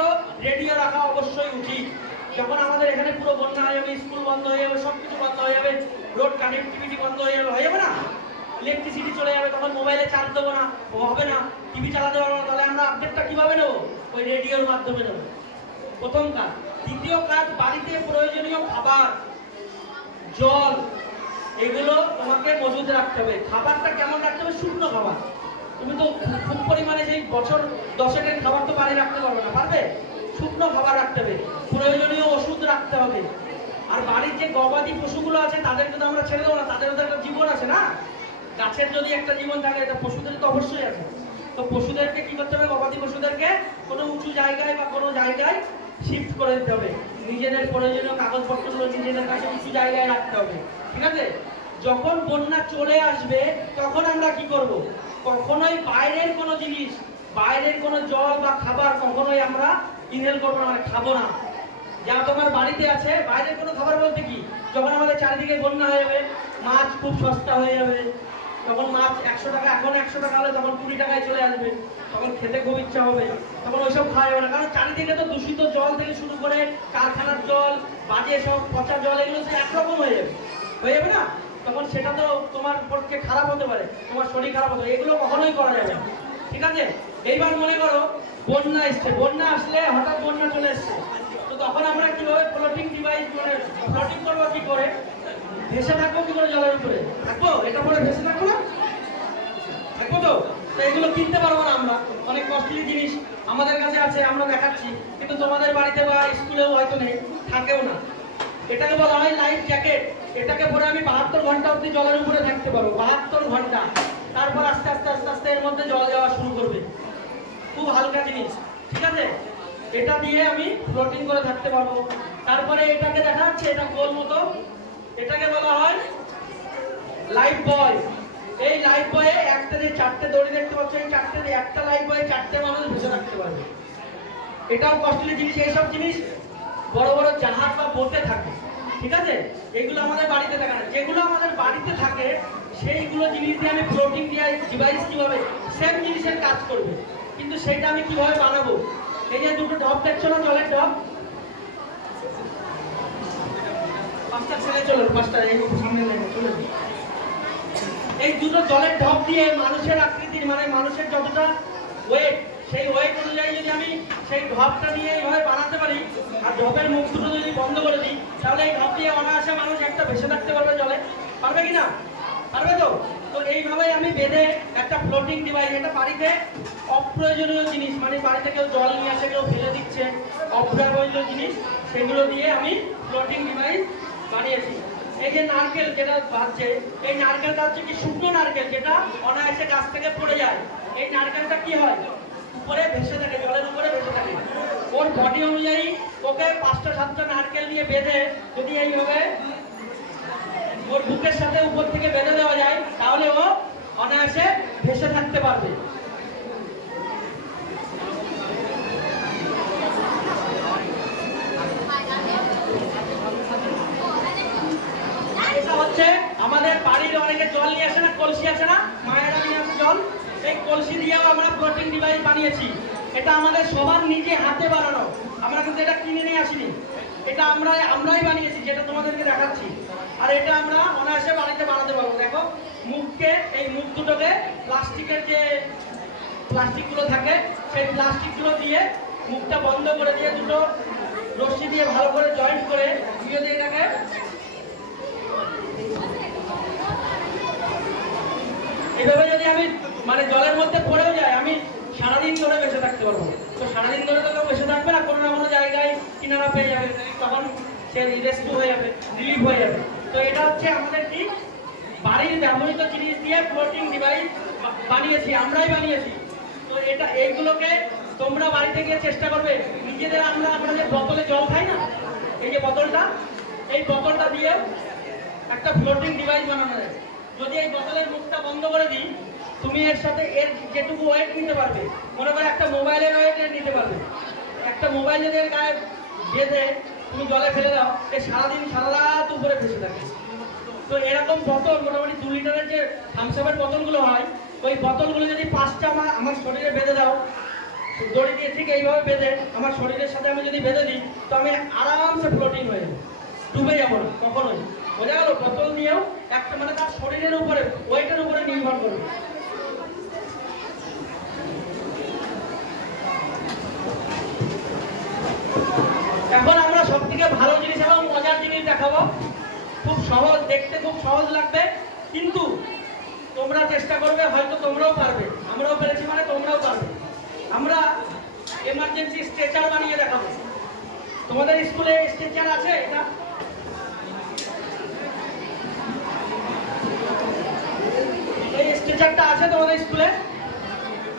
রেডিও রাখা অবশ্যই উচিত। যখন আমাদের এখানে পুরো বন্যা হয়ে যাবে, স্কুল বন্ধ হয়ে যাবে, সবকিছু বন্ধ হয়ে যাবে, রোড কানেক্টিভিটি বন্ধ হয়ে যাবে না, ইলেকট্রিসিটি চলে যাবে, তখন মোবাইলে চার্জ দেবো না, হবে না, টিভি চালাতে পারবো না, তাহলে আমরা আপডেটটা কিভাবে নেবো, ওই রেডিওর মাধ্যমে নেবো। প্রথম কাজ। দ্বিতীয় কাজ, বাড়িতে প্রয়োজনীয় খাবার, জল, এগুলো তোমাকে মজুদ রাখতে হবে। খাবারটা কেমন রাখতে হবে, শুকনো খাবার। তুমি তো খুব পরিমাণে সেই বছর 10-এর খাবার তো বাড়ি রাখতে পারবে না, পারবে? শুকনো খাবার রাখতে হবে, প্রয়োজনীয় ওষুধ রাখতে হবে। আর বাড়ির যে গবাদি পশুগুলো আছে তাদেরকে তো আমরা ছেড়ে দেবো না, তাদেরও তো একটা জীবন আছে না। গাছের যদি একটা জীবন থাকে, এটা পশুদের তো অবশ্যই আছে। তো পশুদেরকে কি করতে হবে, গবাদি পশুদেরকে কোনো উঁচু জায়গায় বা কোনো জায়গায় শিফট করে দিতে হবে। নিজেদের প্রয়োজনীয় কাগজপত্রগুলো নিজেদের কাছে উঁচু জায়গায় রাখতে হবে, ঠিক আছে? যখন বন্যা চলে আসবে তখন আমরা কি করব, কখনোই বাইরের কোনো জিনিস, বাইরের কোনো জল বা খাবার কখনোই আমরা ইনহেল করবো না, মানে খাবো না। যা তোমার বাড়িতে আছে, বাইরের কোনো খাবার বলতে কি, যখন আমাদের চারিদিকে বন্যা হয়ে যাবে, মাছ খুব সস্তা হয়ে যাবে, তখন মাছ 100 টাকা, এখন 100 টাকা হলে তখন 20 টাকায় চলে আসবে, তখন খেতে খুব ইচ্ছা হবে, তখন ওইসব খাওয়া যাবে না। কারণ চারিদিকে তো দূষিত জল থেকে শুরু করে কারখানার জল, বাজে সব পচা জল, এগুলো সে একরকম হয়ে যাবে না? তখন সেটা তো তোমার পক্ষে খারাপ হতে পারে, তোমার শরীর খারাপ হতে পারে, এগুলো কখনোই করা যাবে না, ঠিক আছে? এইবার মনে করো বন্যা এসছে, বন্যা আসলে হঠাৎ বন্যা চলে এসছে, তো তখন আমরা কিভাবে ফ্লোটিং ডিভাইস, মানে ফ্লোটিং করবো কি করে, ভেসে থাকবো কি করে, জলের উপরে থাকবো, এটা পরে ভেসে থাকবো না, থাকবো তো? তো এগুলো কিনতে পারবো না আমরা, অনেক কস্টলি জিনিস আমাদের কাছে আছে, আমরা দেখাচ্ছি, কিন্তু তোমাদের বাড়িতে বা স্কুলেও হয়তো নেই, থাকেও না। এটাকে বলা হয় লাইফ জ্যাকেট। এটাকে পরে আমি 72 ঘন্টা অবধি জলের উপরে থাকতে পারবো, 72 ঘন্টা। তারপর আস্তে আস্তে আস্তে আস্তে এর মধ্যে জল যাওয়া শুরু করবে। খুব হালকা জিনিস, ঠিক আছে? এটা দিয়ে আমি ফ্লোটিং করে থাকতে পারবো। তারপরে এটাকে দেখা যাচ্ছে, এটা গোল মতো, এটাকে বলা হয় লাইফ বয়। এই লাইফ বয়ে একটা যে 4টে দড়ি দেখতে পাচ্ছ, এই 4টে, একটা লাইফ বয়ে 4টে মানুষ ভেসে রাখতে পারবে। এটাও কস্টলি জিনিস। এইসব জিনিস বড় বড় জাহাজ বা বোটে থাকে, ঠিক আছে? এগুলো আমাদের বাড়িতে থাকে না। যেগুলো আমাদের বাড়িতে থাকে সেইগুলো জিনিস দিয়ে আমি ফ্লোটিং ডিভাইস কিভাবে সেম জিনিসের কাজ করবে, কিন্তু সেটা আমি কিভাবে বানাবো। এই যে দুটো ঢপ দেখছো না, জলের ঢপ, 5টা ছেলে চলো, 5টা এই সামনে লেগে চলে, এই দুটো জলের ঢপ দিয়ে মানুষের আকৃতির, মানে মানুষের যতটা ওয়েট সেই ওয়েট অনুযায়ী যদি আমি সেই ঢপটা নিয়ে এইভাবে বানাতে পারি আর ঢপের মুখ দুটো যদি বন্ধ করে দিই, তাহলে এই ঢপ দিয়ে অনায়াসে মানুষ একটা ভেসে থাকতে পারবে জলে। পারবে কি না? পারবে তো? তো এইভাবে আমি বেঁধে একটা ফ্লোটিং ডিভাইস, এটা বাড়িতে অপ্রয়োজনীয় জিনিস, মানে বাড়িতে কেউ জল নিয়ে আসে, কেউ ফেলে দিচ্ছে, অপ্রয়োজনীয় জিনিস, সেগুলো দিয়ে আমি ফ্লোটিং ডিভাইস বানিয়েছি। এই যে নারকেল যেটা বাজছে, এই নারকেলটা হচ্ছে কি শুকনো নারকেল, যেটা অনায়াসে গাছ থেকে পড়ে যায়। এই নারকেলটা কি হয়, উপরে ভেসে থাকে, জলের উপরে ভেসে থাকে। ওর বডি অনুযায়ী ওকে 5টা 7টা নারকেল নিয়ে বেঁধে যদি এইভাবে ওর বুকের সাথে উপর থেকে বেঁধে দেওয়া যায়, তাহলে ও অনায়াসে ভেসে থাকতে পারবে। এটা হচ্ছে আমাদের বাড়ির অনেকে জল নিয়ে আসে না, কলসি আছে না, মায়েরা নিয়ে আসে জল, এই কলসি দিয়েও আমরা ফ্লোটিং ডিভাইস বানিয়েছি। এটা আমাদের সবার নিজে হাতে বানানো, আমরা কিন্তু এটা কিনে নিয়ে আসিনি, এটা আমরাই বানিয়েছি, যেটা তোমাদেরকে দেখাচ্ছি। আর এটা আমরা অনায়াসে বাড়িতে বানাতে পারবো। দেখো মুখকে, এই মুখ দুটোকে প্লাস্টিকের যে প্লাস্টিকগুলো থাকে, সেই প্লাস্টিকগুলো দিয়ে মুখটা বন্ধ করে দিয়ে দুটো রশ্মি দিয়ে ভালো করে জয়েন্ট করে দিয়ে দিয়ে এটাকে এভাবে যদি আমি মানে জলের মধ্যে পড়েও যাই, আমি সারাদিন ধরে বেঁচে থাকতে পারবো। তো সারাদিন ধরে তো কেউ বেঁচে থাকবে না, কোনো না কোনো জায়গায় কিনারা পেয়ে যাবে, তখন সে রেস্কিউ হয়ে যাবে, রিলিফ হয়ে যাবে। তো এটা হচ্ছে আমাদের কি বাড়ির ব্যবহৃত জিনিস দিয়ে ফ্লোটিং ডিভাইস বানিয়েছি, আমরাই বানিয়েছি। তো এটা এইগুলোকে তোমরা বাড়িতে গিয়ে চেষ্টা করবে নিজেদের। আমরা যে বোতলে জল খাই না, এই যে বোতলটা, এই বোতলটা দিয়ে একটা ফ্লোটিং ডিভাইস বানানো যায়। যদি এই বোতলের মুখটা বন্ধ করে দিই, তুমি এর সাথে এর যেটুকু ওয়েট নিতে পারবে, মনে করো একটা মোবাইলের ওয়েট নিতে পারবে। একটা মোবাইল যদি এর গায়ে বেঁধে তুমি জলে ফেলে দাও, এ সারাদিন সারা রাত উপরে ভেসে থাকে। তো এরকম বোতল মোটামুটি 2 লিটারের যে থামসাপের বোতলগুলো হয়, ওই বোতলগুলো যদি 5টা আমার শরীরে বেঁধে দাও, দড়ি দিয়ে ঠিক এইভাবে বেঁধে আমার শরীরের সাথে আমি যদি বেঁধে দিই, তো আমি আরামসে ফ্লোটিং হয়ে যাবো, ডুবে যাবো না কখনোই। বোঝা গেল? বোতল নিয়েও একটা মানে তার শরীরের উপরে, ওয়েটের উপরে নির্ভর করবে। এখন আমরা সব থেকে ভালো জিনিস এবং মজার জিনিস দেখাবো। খুব সহজ, দেখতে খুব সহজ লাগবে, কিন্তু তোমরা চেষ্টা করবে, হয়তো তোমরাও পারবে, আমরাও পেরেছি মানে তোমরাও পারবে। আমরা এমার্জেন্সি স্ট্রেচার বানিয়ে দেখাবো। তোমাদের স্কুলে স্ট্রেচার আছে? এটা এই স্ট্রেচারটা আছে তোমাদের স্কুলে?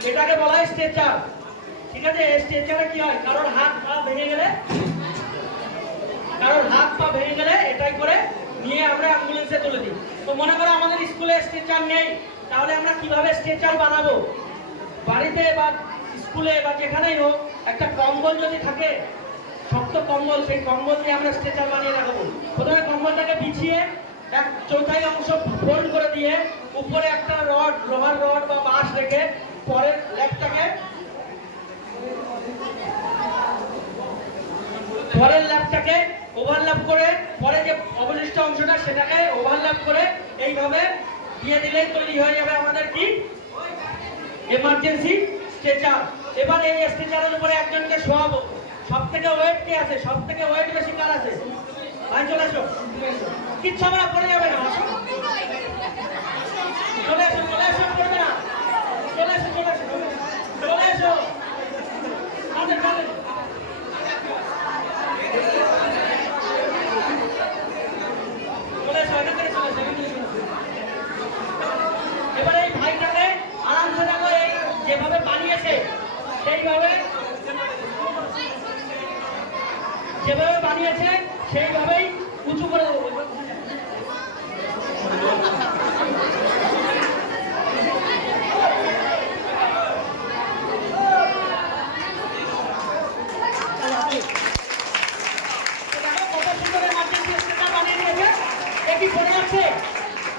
এটাকে বলা হয় স্ট্রেচার, ঠিক আছে? এই স্ট্রেচারে কি হয়, কারোর হাত পা ভেঙে গেলে এটাই করে নিয়ে আমরা অ্যাম্বুলেন্সে তুলে দিই। তো মনে করো আমাদের স্কুলে স্ট্রেচার নেই, তাহলে আমরা কিভাবে স্ট্রেচার বানাবো? বাড়িতে বা স্কুলে বা যেখানেই হোক একটা কম্বল যদি থাকে, শক্ত কম্বল, সেই কম্বল দিয়ে আমরা স্ট্রেচার বানিয়ে রাখবো। প্রথমে কম্বলটাকে বিছিয়ে 1/4 অংশ ফোল্ড করে দিয়ে উপরে একটা রড, লোহার রড বা বাঁশ রেখে পরের ল্যাপটাকে ওভারল্যাপ করে, পরে যে অবশিষ্ট অংশটা সেটাকে ওভারল্যাপ করে এইভাবে দিয়ে দিলেই তৈরি হয়ে যাবে আমাদের কি এমার্জেন্সি স্ট্রেচার। এবার এই স্ট্রেচারের উপরে একজনকে শোয়াবো। সব থেকে ওয়েট কে আছে? সব থেকে ওয়েট বেশি কার আছে? ভাই চলে আসো, কিচ্ছু আমরা পড়ে যাবে না, আসো চলে আসো, পড়বে না, চলে আসো, এবার এই ভাইটাকে আরামসে দেখো, এই যেভাবে বানিয়েছে সেইভাবেই উঁচু করে দেবো।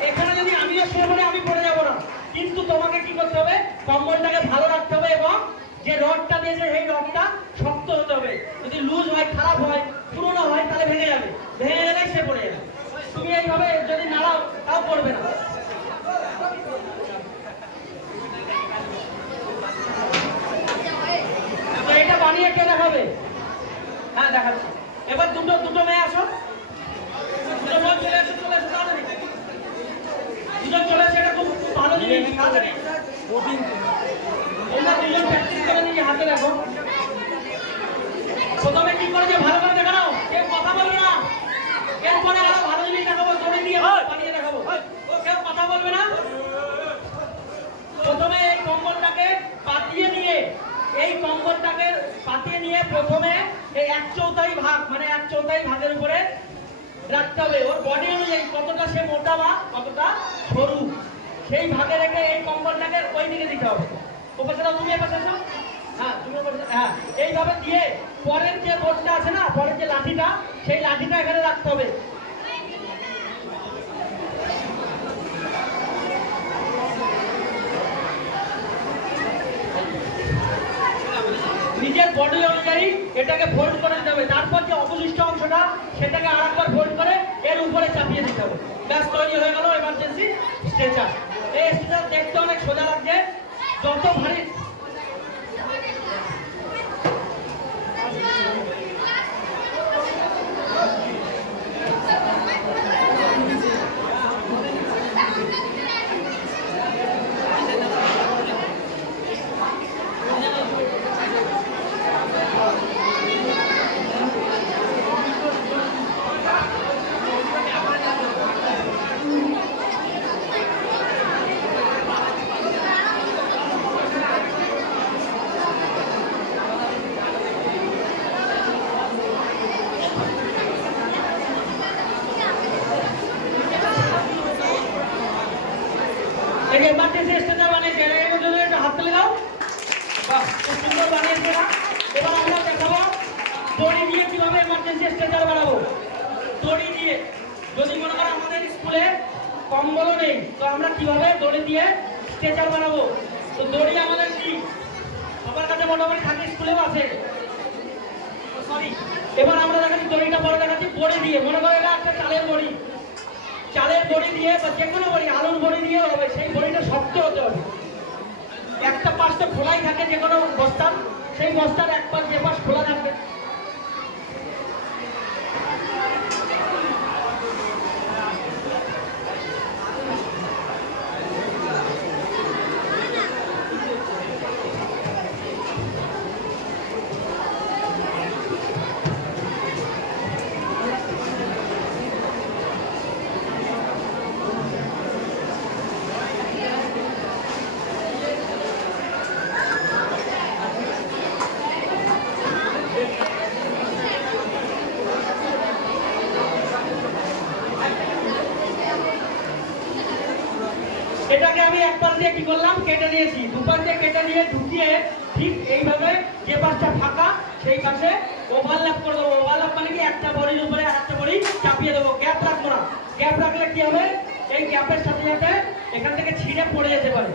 এখানে যদি আমিও শুয়ে পড়ে, আমি পড়ে যাবো না, কিন্তু তোমাকে কি করতে হবে, কম্বলটাকে ভালো রাখতে হবে এবং যে রডটা দিয়েছে সেই রডটা শক্ত হতে হবে। যদি লুজ হয়, খারাপ হয়, পুরোনো হয়, তাহলে ভেঙে যাবে, ভেঙে গেলে সে পড়ে যাবে। তুমি এইভাবে যদি নাড়াও তাও পড়বে না। দেখাচ্ছি। এবার দুটো মেয়ে আসো, দুটো বোন চলে আসো, চলে আসো তাড়াতাড়ি। দুজন চলে আসো, এটা খুব ভালো জিনিস, তাড়াতাড়ি। তোমরা দুজন প্র্যাকটিস করে নিয়ে হাতে রাখো। প্রথমে কি করে যে ভালো করে দেখে নাও, কেউ কথা বলবে না। এরপরে আরো ভালো জিনিস দেখাবো, দড়ি দিয়ে বানিয়ে দেখাবো। ও কেউ কথা বলবে না। প্রথমে এই কম্বলটাকে পাতিয়ে নিয়ে প্রথমে এই 1/4 ভাগ মানে 1/4 ভাগের উপরে রাখতে হবে। ওর বডি অনুযায়ী কতটা সে মোটা বা কতটা সরু সেই ভাগে রেখে এই কম্বলটাকে ওই দিকে দিতে হবে। ওপাশে দাও, তুমি এপাশে আসো। হ্যাঁ তুমি ওপাশে, হ্যাঁ এইভাবে দিয়ে পরের যে বোর্ডটা আছে না, পরের যে লাঠিটা, সেই লাঠিটা এখানে রাখতে হবে। নিজের বডি অনুযায়ী এটাকে ফোল্ড করে দিতে হবে। তারপর যে অবশিষ্ট অংশটা সেটাকে আরেকবার ফোল্ড করে এর উপরে চাপিয়ে দিতে হবে। ব্যাস তৈরি হয়ে গেল এমার্জেন্সি স্ট্রেচার। এই স্ট্রেচার দেখতে অনেক সোজা লাগছে, যত ভারী এমার্জেন্সি স্ট্রেচার বানিয়েছে। এর মধ্যে একটা হাত তুলে দাও। বাহ, খুব সুন্দর বানিয়েছে না? এবার আমরা দেখাবো দড়ি দিয়ে কিভাবে এমার্জেন্সি স্ট্রেচার বানাবো। দড়ি দিয়ে, যদি মনে করো আমাদের স্কুলে কম্বলও নেই, তো আমরা কিভাবে দড়ি দিয়ে স্ট্রেচার বানাবো। তো দড়ি আমাদের কি সবার কাছে মোটামুটি থাকে, স্কুলেও আছে। সরি, এবার আমরা দেখাচ্ছি দড়িটা পরে দেখাচ্ছি বড়ি দিয়ে। মনে করো এটা একটা চালের বড়ি দিয়ে বা যে কোনো বড়ি, আলুর বড়ি দিয়ে হবে। সেই বড়িটা শক্ত হতে হবে। একটা পাশটা খোলাই থাকে যে কোনো বস্তার, সেই বস্তার এক পাশ যে পাশ খোলা থাকবে। এটাকে আমি এক পাশ দিয়ে কি করলাম, কেটে নিয়েছি। দুপাশ দিয়ে কেটে নিয়ে ঢুকিয়ে ঠিক এইভাবে যে পাশটা ফাঁকা সেই পাশে ওভারল্যাপ করে দেবো। ওভারল্যাপ মানে কি, একটা বড়ির উপরে আর একটা বড়ি চাপিয়ে দেবো। গ্যাপ রাখবো না। গ্যাপ রাখলে কি হবে, এই গ্যাপের সাথে সাথে এখান থেকে ছিঁড়ে পড়ে যেতে পারে।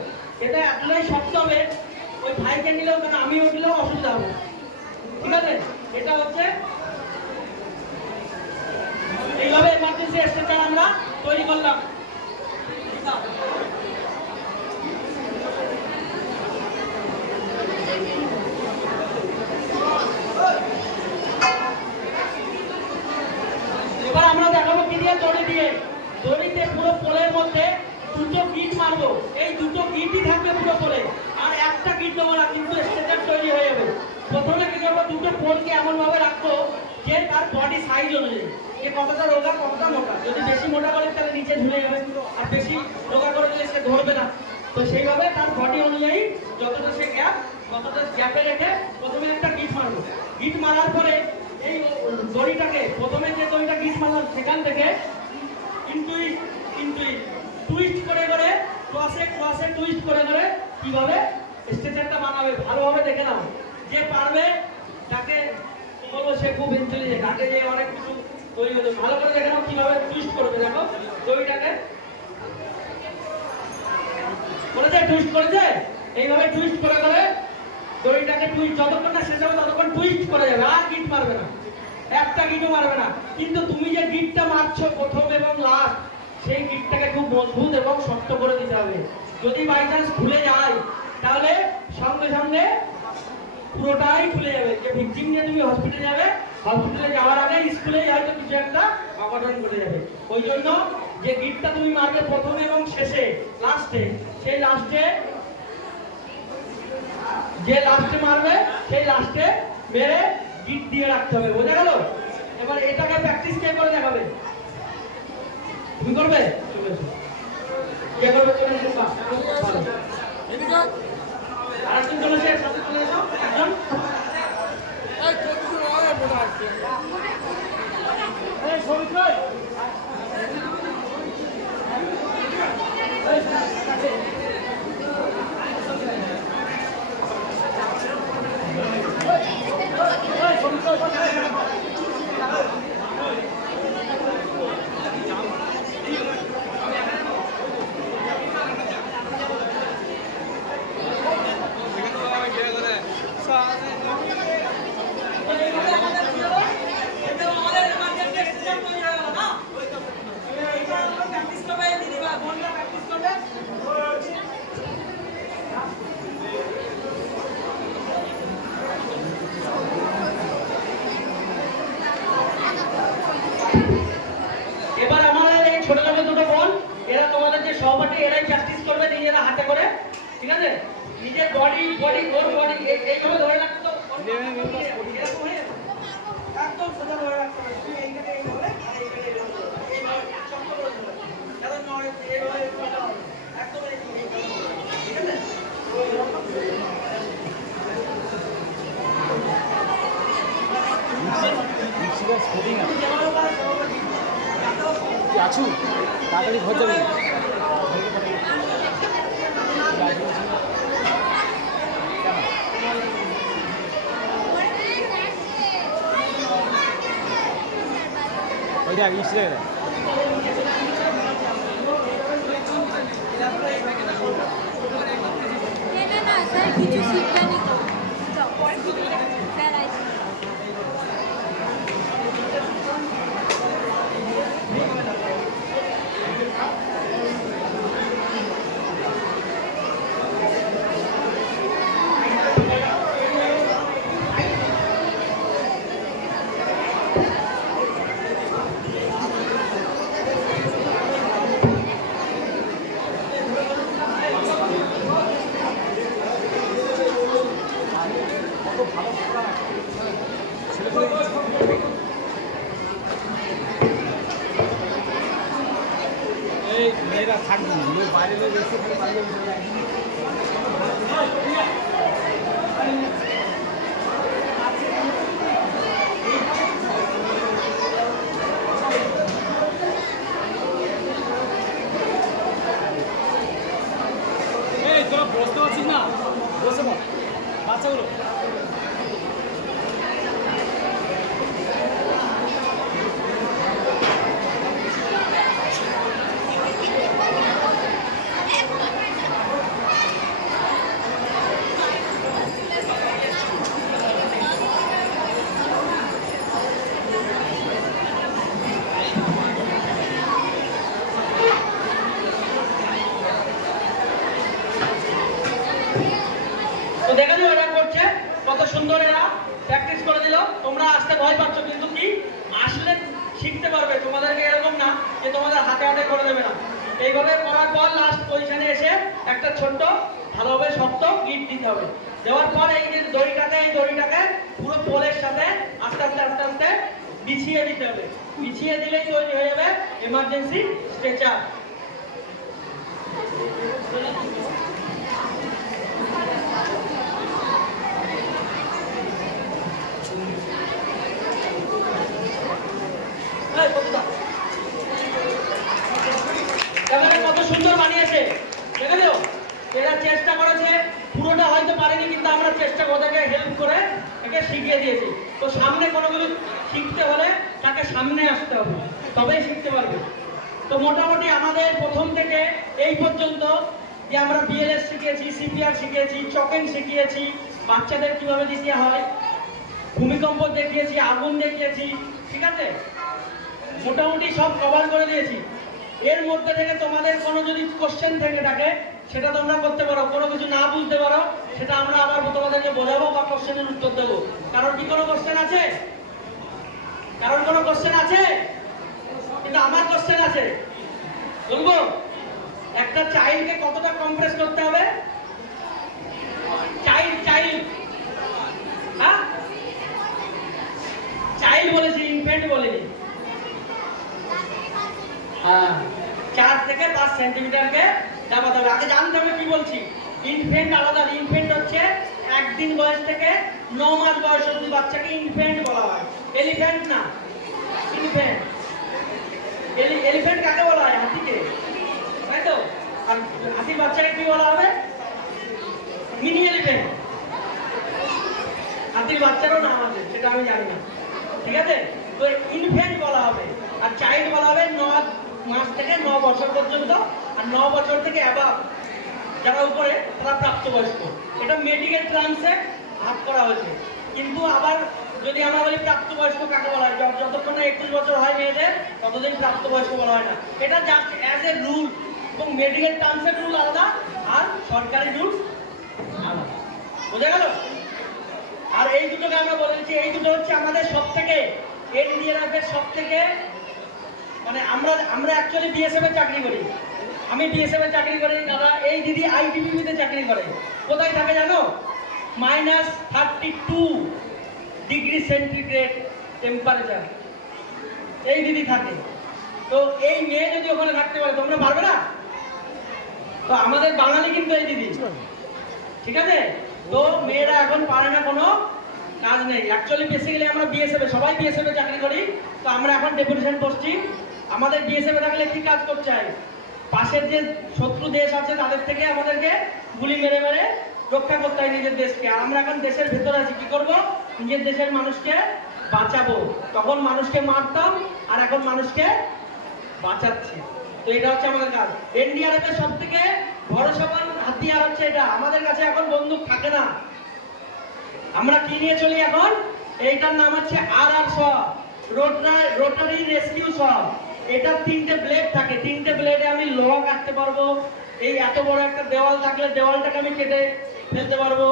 এটা এতটাই শক্ত হবে, ওই ভাইকে নিলেও কেন আমিও নিলেও অসুবিধা হবে। ঠিক আছে, এটা হচ্ছে এইভাবে এমার্জেন্সি স্ট্রেচার আমরা তৈরি করলাম। এবার আমরা দেখাবো কি দিয়ে, দড়ি দিয়ে। দড়িতে পুরো পোলের মধ্যে দুটো গিট মারবো। এই দুটো গিটই থাকবে পুরো পোলে, আর একটা গিট দেবো না, কিন্তু স্ট্রেচার তৈরি হয়ে যাবে। প্রথমে কি করবো, দুটো পোলকে এমন ভাবে রাখবো যে তার বডি সাইজ অনুযায়ী, যে কতটা রোগা কতটা মোটা। যদি বেশি মোটা করে তাহলে নিচে ঝুলে যাবে, আর বেশি রোগা করে দিলে সে ধরবে না। তো সেইভাবে তার বডি অনুযায়ী যতটা সে গ্যাপ, ততটা গ্যাপে রেখে প্রথমে একটা গিট মারবো। গিট মারার পরে এই দড়িটাকে, প্রথমে যে দড়িটা গিট মারলাম সেখান থেকে টুইস্ট করে করে ক্রসে টুইস্ট করে করে কিভাবে স্ট্রেচারটা বানাবে ভালোভাবে দেখে নাও। যে পারবে তাকে বলবো সে খুব ইন্টেলিজেন্ট, আগে যে অনেক কিছু তৈরি হতো। ভালো করে দেখে নাও কিভাবে টুইস্ট করবে। দেখো দড়িটাকে করেছে, টুইস্ট করেছে। এইভাবে টুইস্ট করে করে দড়িটাকে টুইস্ট যতক্ষণ না শেষ হবে ততক্ষণ টুইস্ট করা যাবে, আর গিট মারবে না, একটা গিটও মারবে না। কিন্তু তুমি যে গিটটা মারছো প্রথম এবং লাস্ট, সেই গিটটাকে খুব মজবুত এবং শক্ত করে দিতে হবে। যদি বাই চান্স খুলে যায় তাহলে সঙ্গে সঙ্গে পুরোটাই খুলে যাবে। যে ভিকটিম নিয়ে তুমি হসপিটালে যাবে হসপিটালে যাওয়ার আগে স্কুলেই হয়তো কিছু একটা অঘটন ঘটে যাবে। ওই জন্য যে গিটটা তুমি মারবে প্রথমে এবং শেষে, লাস্টে, সেই লাস্টে যে লাস্টে মারবে সেই লাস্টে মেরে গিট দিয়ে রাখতে হবে। বোঝা গেল? এবার এটাকে প্র্যাকটিস কে করে দেখাবে? তুমি করবে? কে করবে? চলে এসো। ভালো। আরেকজন চলে এসে একসাথে চলে এসো। একজন এই সৌমিক ভাই এবার আমাদের এই ছোট ছোট দুটো বোন, এরা তোমাদের যে সহপাঠী, এরাই প্র্যাকটিস করবে নিজেরা হাতে করে, ঠিক আছে? নিজের বডি ওর বডি এইভাবে ধরে রাখতে তো এরকম হয়ে যাবে। একদম সোজা ধরে রাখতে হবে। তুমি এইখানে এইভাবে আর এইখানে এইভাবে শক্ত করে ধরে রাখবে। যাতে নড়ে, এইভাবে একদম এইভাবে, ঠিক আছে? আছু তাড়াতাড়ি ঘর যাবে ওইটা ইসরে না স্যার কিছু শিখবেনি তো পরে স্যার আছে এই মেয়েরা থাকবে লোক বাইরে লোক এসে খালি বাইরে বসে যায় এই তোরা বসতে পারছিস না বসে বল বাচ্চাগুলো তো দেখে দিও এরা করছে কত সুন্দর, এরা প্র্যাকটিস করে দিল। তোমরা আসতে ভয় পাচ্ছ, কিন্তু কি আসলে শিখতে পারবে। তোমাদেরকে এরকম না যে তোমাদের হাতে হাতে করে দেবে না। এইভাবে করার পর লাস্ট পজিশনে এসে একটা ছোট্ট ভালোভাবে শক্ত গিট দিতে হবে। দেওয়ার পর এই যে দড়িটাকে পুরো পোলের সাথে আস্তে আস্তে আস্তে আস্তে বিছিয়ে দিতে হবে। বিছিয়ে দিলেই তৈরি হয়ে যাবে এমার্জেন্সি স্ট্রেচার। কত সুন্দর বানিয়েছে, দেখে দিও। এরা চেষ্টা করেছে, পুরোটা হয়তো পারেনি, কিন্তু আমরা চেষ্টা ওদেরকে হেল্প করে একে শিখিয়ে দিয়েছি। তো সামনে কোনো কিছু শিখতে হলে তাকে সামনে আসতে হবে, তবেই শিখতে পারবে। তো মোটামুটি আমাদের প্রথম থেকে এই পর্যন্ত যে আমরা বিএলএস শিখিয়েছি, সিপিআর শিখিয়েছি, চকেন শিখিয়েছি, বাচ্চাদের কিভাবে দিতে হয়, ভূমিকম্প দেখিয়েছি, আগুন দেখিয়েছি, ঠিক আছে? মোটামুটি সব কভার করে দিয়েছি। এর মধ্যে থেকে তোমাদের কোনো যদি কোশ্চেন থেকে থাকে সেটা তোমরা করতে পারো। কোনো কিছু না বুঝতে পারো সেটা আমরা আবার তোমাদেরকে বোঝাবো বা কোশ্চেনের উত্তর দেবো। কারণ কি কোনো কোশ্চেন আছে? কারণ কোনো কোশ্চেন আছে? কিন্তু আমার কোশ্চেন আছে, বলবো একটা চাইল্ডকে কতটা কম্প্রেস করতে হবে? চাইল্ড হ্যাঁ, চাইল্ড বলেছি, ইনফ্যান্ট বলিনি। হ্যাঁ, 4 থেকে 5 সেন্টিমিটারকে চাপাতে হবে। আগে জানতে হবে কি বলছি। ইনফ্যান্ট আলাদা। ইনফ্যান্ট হচ্ছে 1 দিন বয়স থেকে 9 মাস বয়স অবধি বাচ্চাকে ইনফ্যান্ট বলা হয়, এলিফ্যান্ট না, ইনফ্যান্ট। এলিফ্যান্ট কাকে বলা হয়? হাতিকে, তাই তো? আর হাতির বাচ্চাকে কি বলা হবে? Mini elephant. হাতির বাচ্চারও নাম আছে, সেটা আমি জানি না, ঠিক আছে? তো ইনফ্যান্ট বলা হবে, আর চাইল্ড বলা হবে 9 মাস থেকে 9 বছর পর্যন্ত, আর 9 বছর থেকে অ্যাবাভ যারা উপরে তারা প্রাপ্তবয়স্ক। এটা মেডিকেল টার্মসে ভাগ করা হয়েছে। কিন্তু আবার যদি আমরা বলি প্রাপ্তবয়স্ক কাকে বলা হয়, যতক্ষণ না 21 বছর হয় মেয়েদের ততদিন প্রাপ্তবয়স্ক বলা হয় না। এটা জাস্ট অ্যাজ এ রুল, এবং মেডিকেল টার্মসের রুল আলাদা আর সরকারি রুল আলাদা। বোঝা গেল? আর এই দুটোকে আমরা বলেছি, এই দুটো হচ্ছে আমাদের সবথেকে এনডিআরএফ এর সবথেকে, মানে আমরা অ্যাকচুয়ালি বিএসএফ এর চাকরি করি। আমি বিএসএফ এর চাকরি করি, দাদা এই দিদি আইটিবিপি তে চাকরি করে। কোথায় থাকে জানো? -32 ডিগ্রি সেন্টিগ্রেড টেম্পারেচার এই দিদি থাকে। তো এই মেয়ে যদি ওখানে থাকতে পারে, তোমরা পারবে না? তো আমাদের বাঙালি কিন্তু এই দিদি, ঠিক আছে? তো মেয়েরা এখন পারে না, কোনো কাজ নেই। অ্যাকচুয়ালি বেসিক্যালি আমরা বিএসএফ এ, সবাই বিএসএফ এ চাকরি করি। তো আমরা এখন ডেপুটেশন করছি। আমাদের বিএসএফ এ থাকলে কি কাজ করতে হয়? পাশের যে শত্রু দেশ আছে তাদের থেকে আমাদেরকে গুলি মেরে মেরে রক্ষা করতে হয় নিজের দেশকে। আর আমরা এখন দেশের ভেতরে আছি, কি করব? নিজের দেশের মানুষকে বাঁচাবো। তখন মানুষকে মারতাম, আর এখন মানুষকে বাঁচাচ্ছি। তো এটা হচ্ছে আমাদের কাজ। এনডিআরএফ এর সবথেকে ভরসাবান হাতিয়ার হচ্ছে এটা। আমাদের কাছে এখন বন্দুক থাকে না। আমরা কি নিয়ে চলি এখন? এইটার নাম হচ্ছে RR সব, রোটারি রেস্কিউ সব। এটা 3টে ব্লেড থাকে। 3টে ব্লেডে আমি লোহা কাটতে পারবো। এই এত বড় একটা দেওয়াল থাকলে দেওয়ালটাকে আমি কেটে ফেলতে পারবো।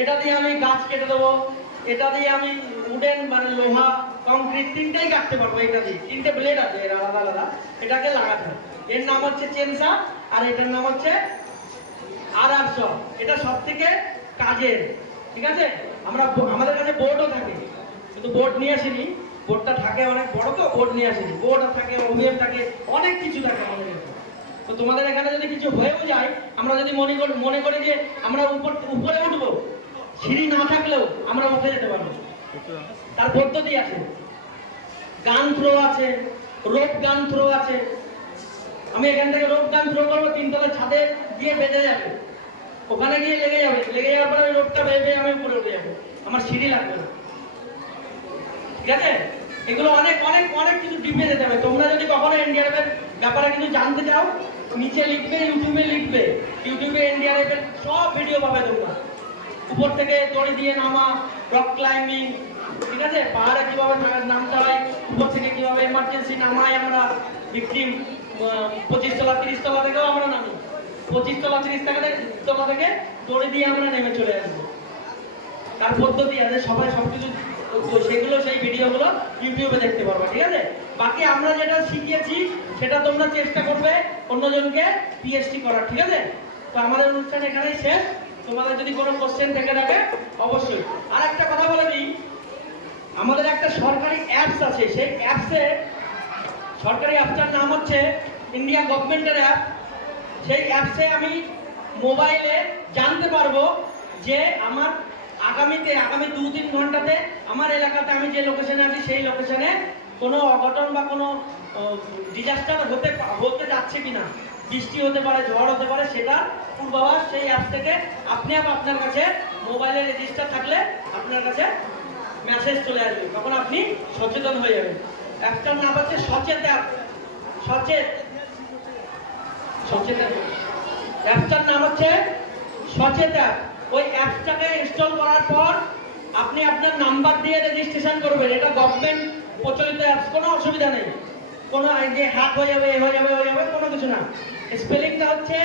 এটা দিয়ে আমি গাছ কেটে দেবো। এটা দিয়ে আমি উডেন মানে লোহা, কংক্রিট 3টাই কাটতে পারবো। এটা দিয়ে 3টে ব্লেড আছে, এর আলাদা আলাদা। এটাকে লাগাতে হবে। এর নাম হচ্ছে চেনসা, আর এটার নাম হচ্ছে RR সব। এটা সব থেকে কাজের, ঠিক আছে? আমাদের কাছে বোর্ডও থাকে, কিন্তু বোর্ড নিয়ে আসিনি। বোর্ডটা থাকে অনেক বড়, তো বোর্ড নিয়ে আসিনি। বোর্ড থাকে, ওভেন থাকে, অনেক কিছু থাকে আমাদের কাছে। তো তোমাদের এখানে যদি কিছু হয়েও যায়, আমরা যদি মনে করি যে আমরা উপরে উঠবো, সিঁড়ি না থাকলেও আমরা উঠে যেতে পারবো। তার পদ্ধতি আছে। গান থ্রো আছে, রোপ গান থ্রো আছে। আমি এখান থেকে রোপ গান থ্রো করবো, 3তলা ছাদে গিয়ে বেঁধে যাবে, ওখানে গিয়ে লেগে যাবে। লেগে যাওয়ার পরে ওই রোপটা বেঁধে আমি উপরে উঠে যাবো, আমার সিঁড়ি লাগবে না, ঠিক আছে? এগুলো অনেক অনেক অনেক কিছু ডিপে যেতে হবে। তোমরা যদি কখনো এনডিআরএফ এর ব্যাপারে কিছু জানতে চাও, নিচে লিখবে, ইউটিউবে লিখবে। ইউটিউবে এনডিআরএফ এর সব ভিডিও পাবে তোমরা। উপর থেকে দড়ি দিয়ে নামা, রক ক্লাইম্বিং, ঠিক আছে? পাহাড়ে কিভাবে নামতে হয়, উপর থেকে কিভাবে এমার্জেন্সি নামায় আমরা ভিকটিম। 25 তলা 30 তলা থেকেও আমরা নামি। 25 তলা 30 তলা থেকে দড়ি দিয়ে আমরা নেমে চলে আসবো। তার পদ্ধতি আছে, সবাই সবকিছু সেগুলো, সেই ভিডিওগুলো ইউটিউবে দেখতে পারবে, ঠিক আছে? বাকি আমরা যেটা শিখিয়েছি সেটা তোমরা চেষ্টা করবে অন্যজনকে পিএইচডি করার, ঠিক আছে? তো আমাদের অনুষ্ঠান এখানেই শেষ। তোমাদের যদি কোনো কোশ্চেন থেকে থাকে অবশ্যই। আর একটা কথা বলে দিই, আমাদের একটা সরকারি অ্যাপস আছে। সেই সরকারি অ্যাপটার নাম হচ্ছে ইন্ডিয়া গভর্নমেন্টের অ্যাপ। সেই অ্যাপসে আমি মোবাইলে জানতে পারবো যে আমার আগামী 2-3 ঘন্টাতে আমার এলাকাতে আমি যে লোকেশনে আছি সেই লোকেশনে কোনো অঘটন বা কোনো ডিজাস্টার হতে যাচ্ছে কিনা। বৃষ্টি হতে পারে, ঝড় হতে পারে, সেটা পূর্বাভাস সেই অ্যাপ থেকে আপনি আপনার কাছে মোবাইলে রেজিস্টার থাকলে আপনার কাছে মেসেজ চলে আসবে, তখন আপনি সচেতন হয়ে যাবেন। অ্যাপটার নাম হচ্ছে সচেত অ্যাপ। অ্যাপটার নাম হচ্ছে সচেত অ্যাপ। ওই অ্যাপটাকে ইনস্টল করার পর আপনি আপনার নাম্বার দিয়ে রেজিস্ট্রেশন করবেন। এটা গভর্নমেন্ট প্রচলিত অ্যাপস, কোনো অসুবিধা নেই। কোনো যে হ্যাক হয়ে যাবে, হয়ে যাবে কোনো কিছু না। স্পেলিংটা হচ্ছে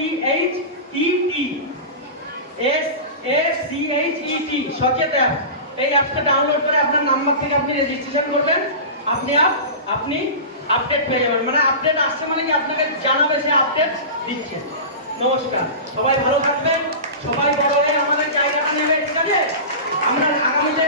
SACHET, ইটি SACHET সচেত অ্যাপ। এই অ্যাপটা ডাউনলোড করে আপনার নাম্বার থেকে আপনি রেজিস্ট্রেশন করবেন, আপনি আপডেট পেয়ে যাবেন। মানে আপডেট আসছে মানে কি আপনাকে জানাবে সে আপডেট দিচ্ছে। নমস্কার, সবাই ভালো থাকবেন, সবাই বড় হয়ে আমাদের জায়গাটা নেবে, ঠিক আছে? আমরা আগামীতে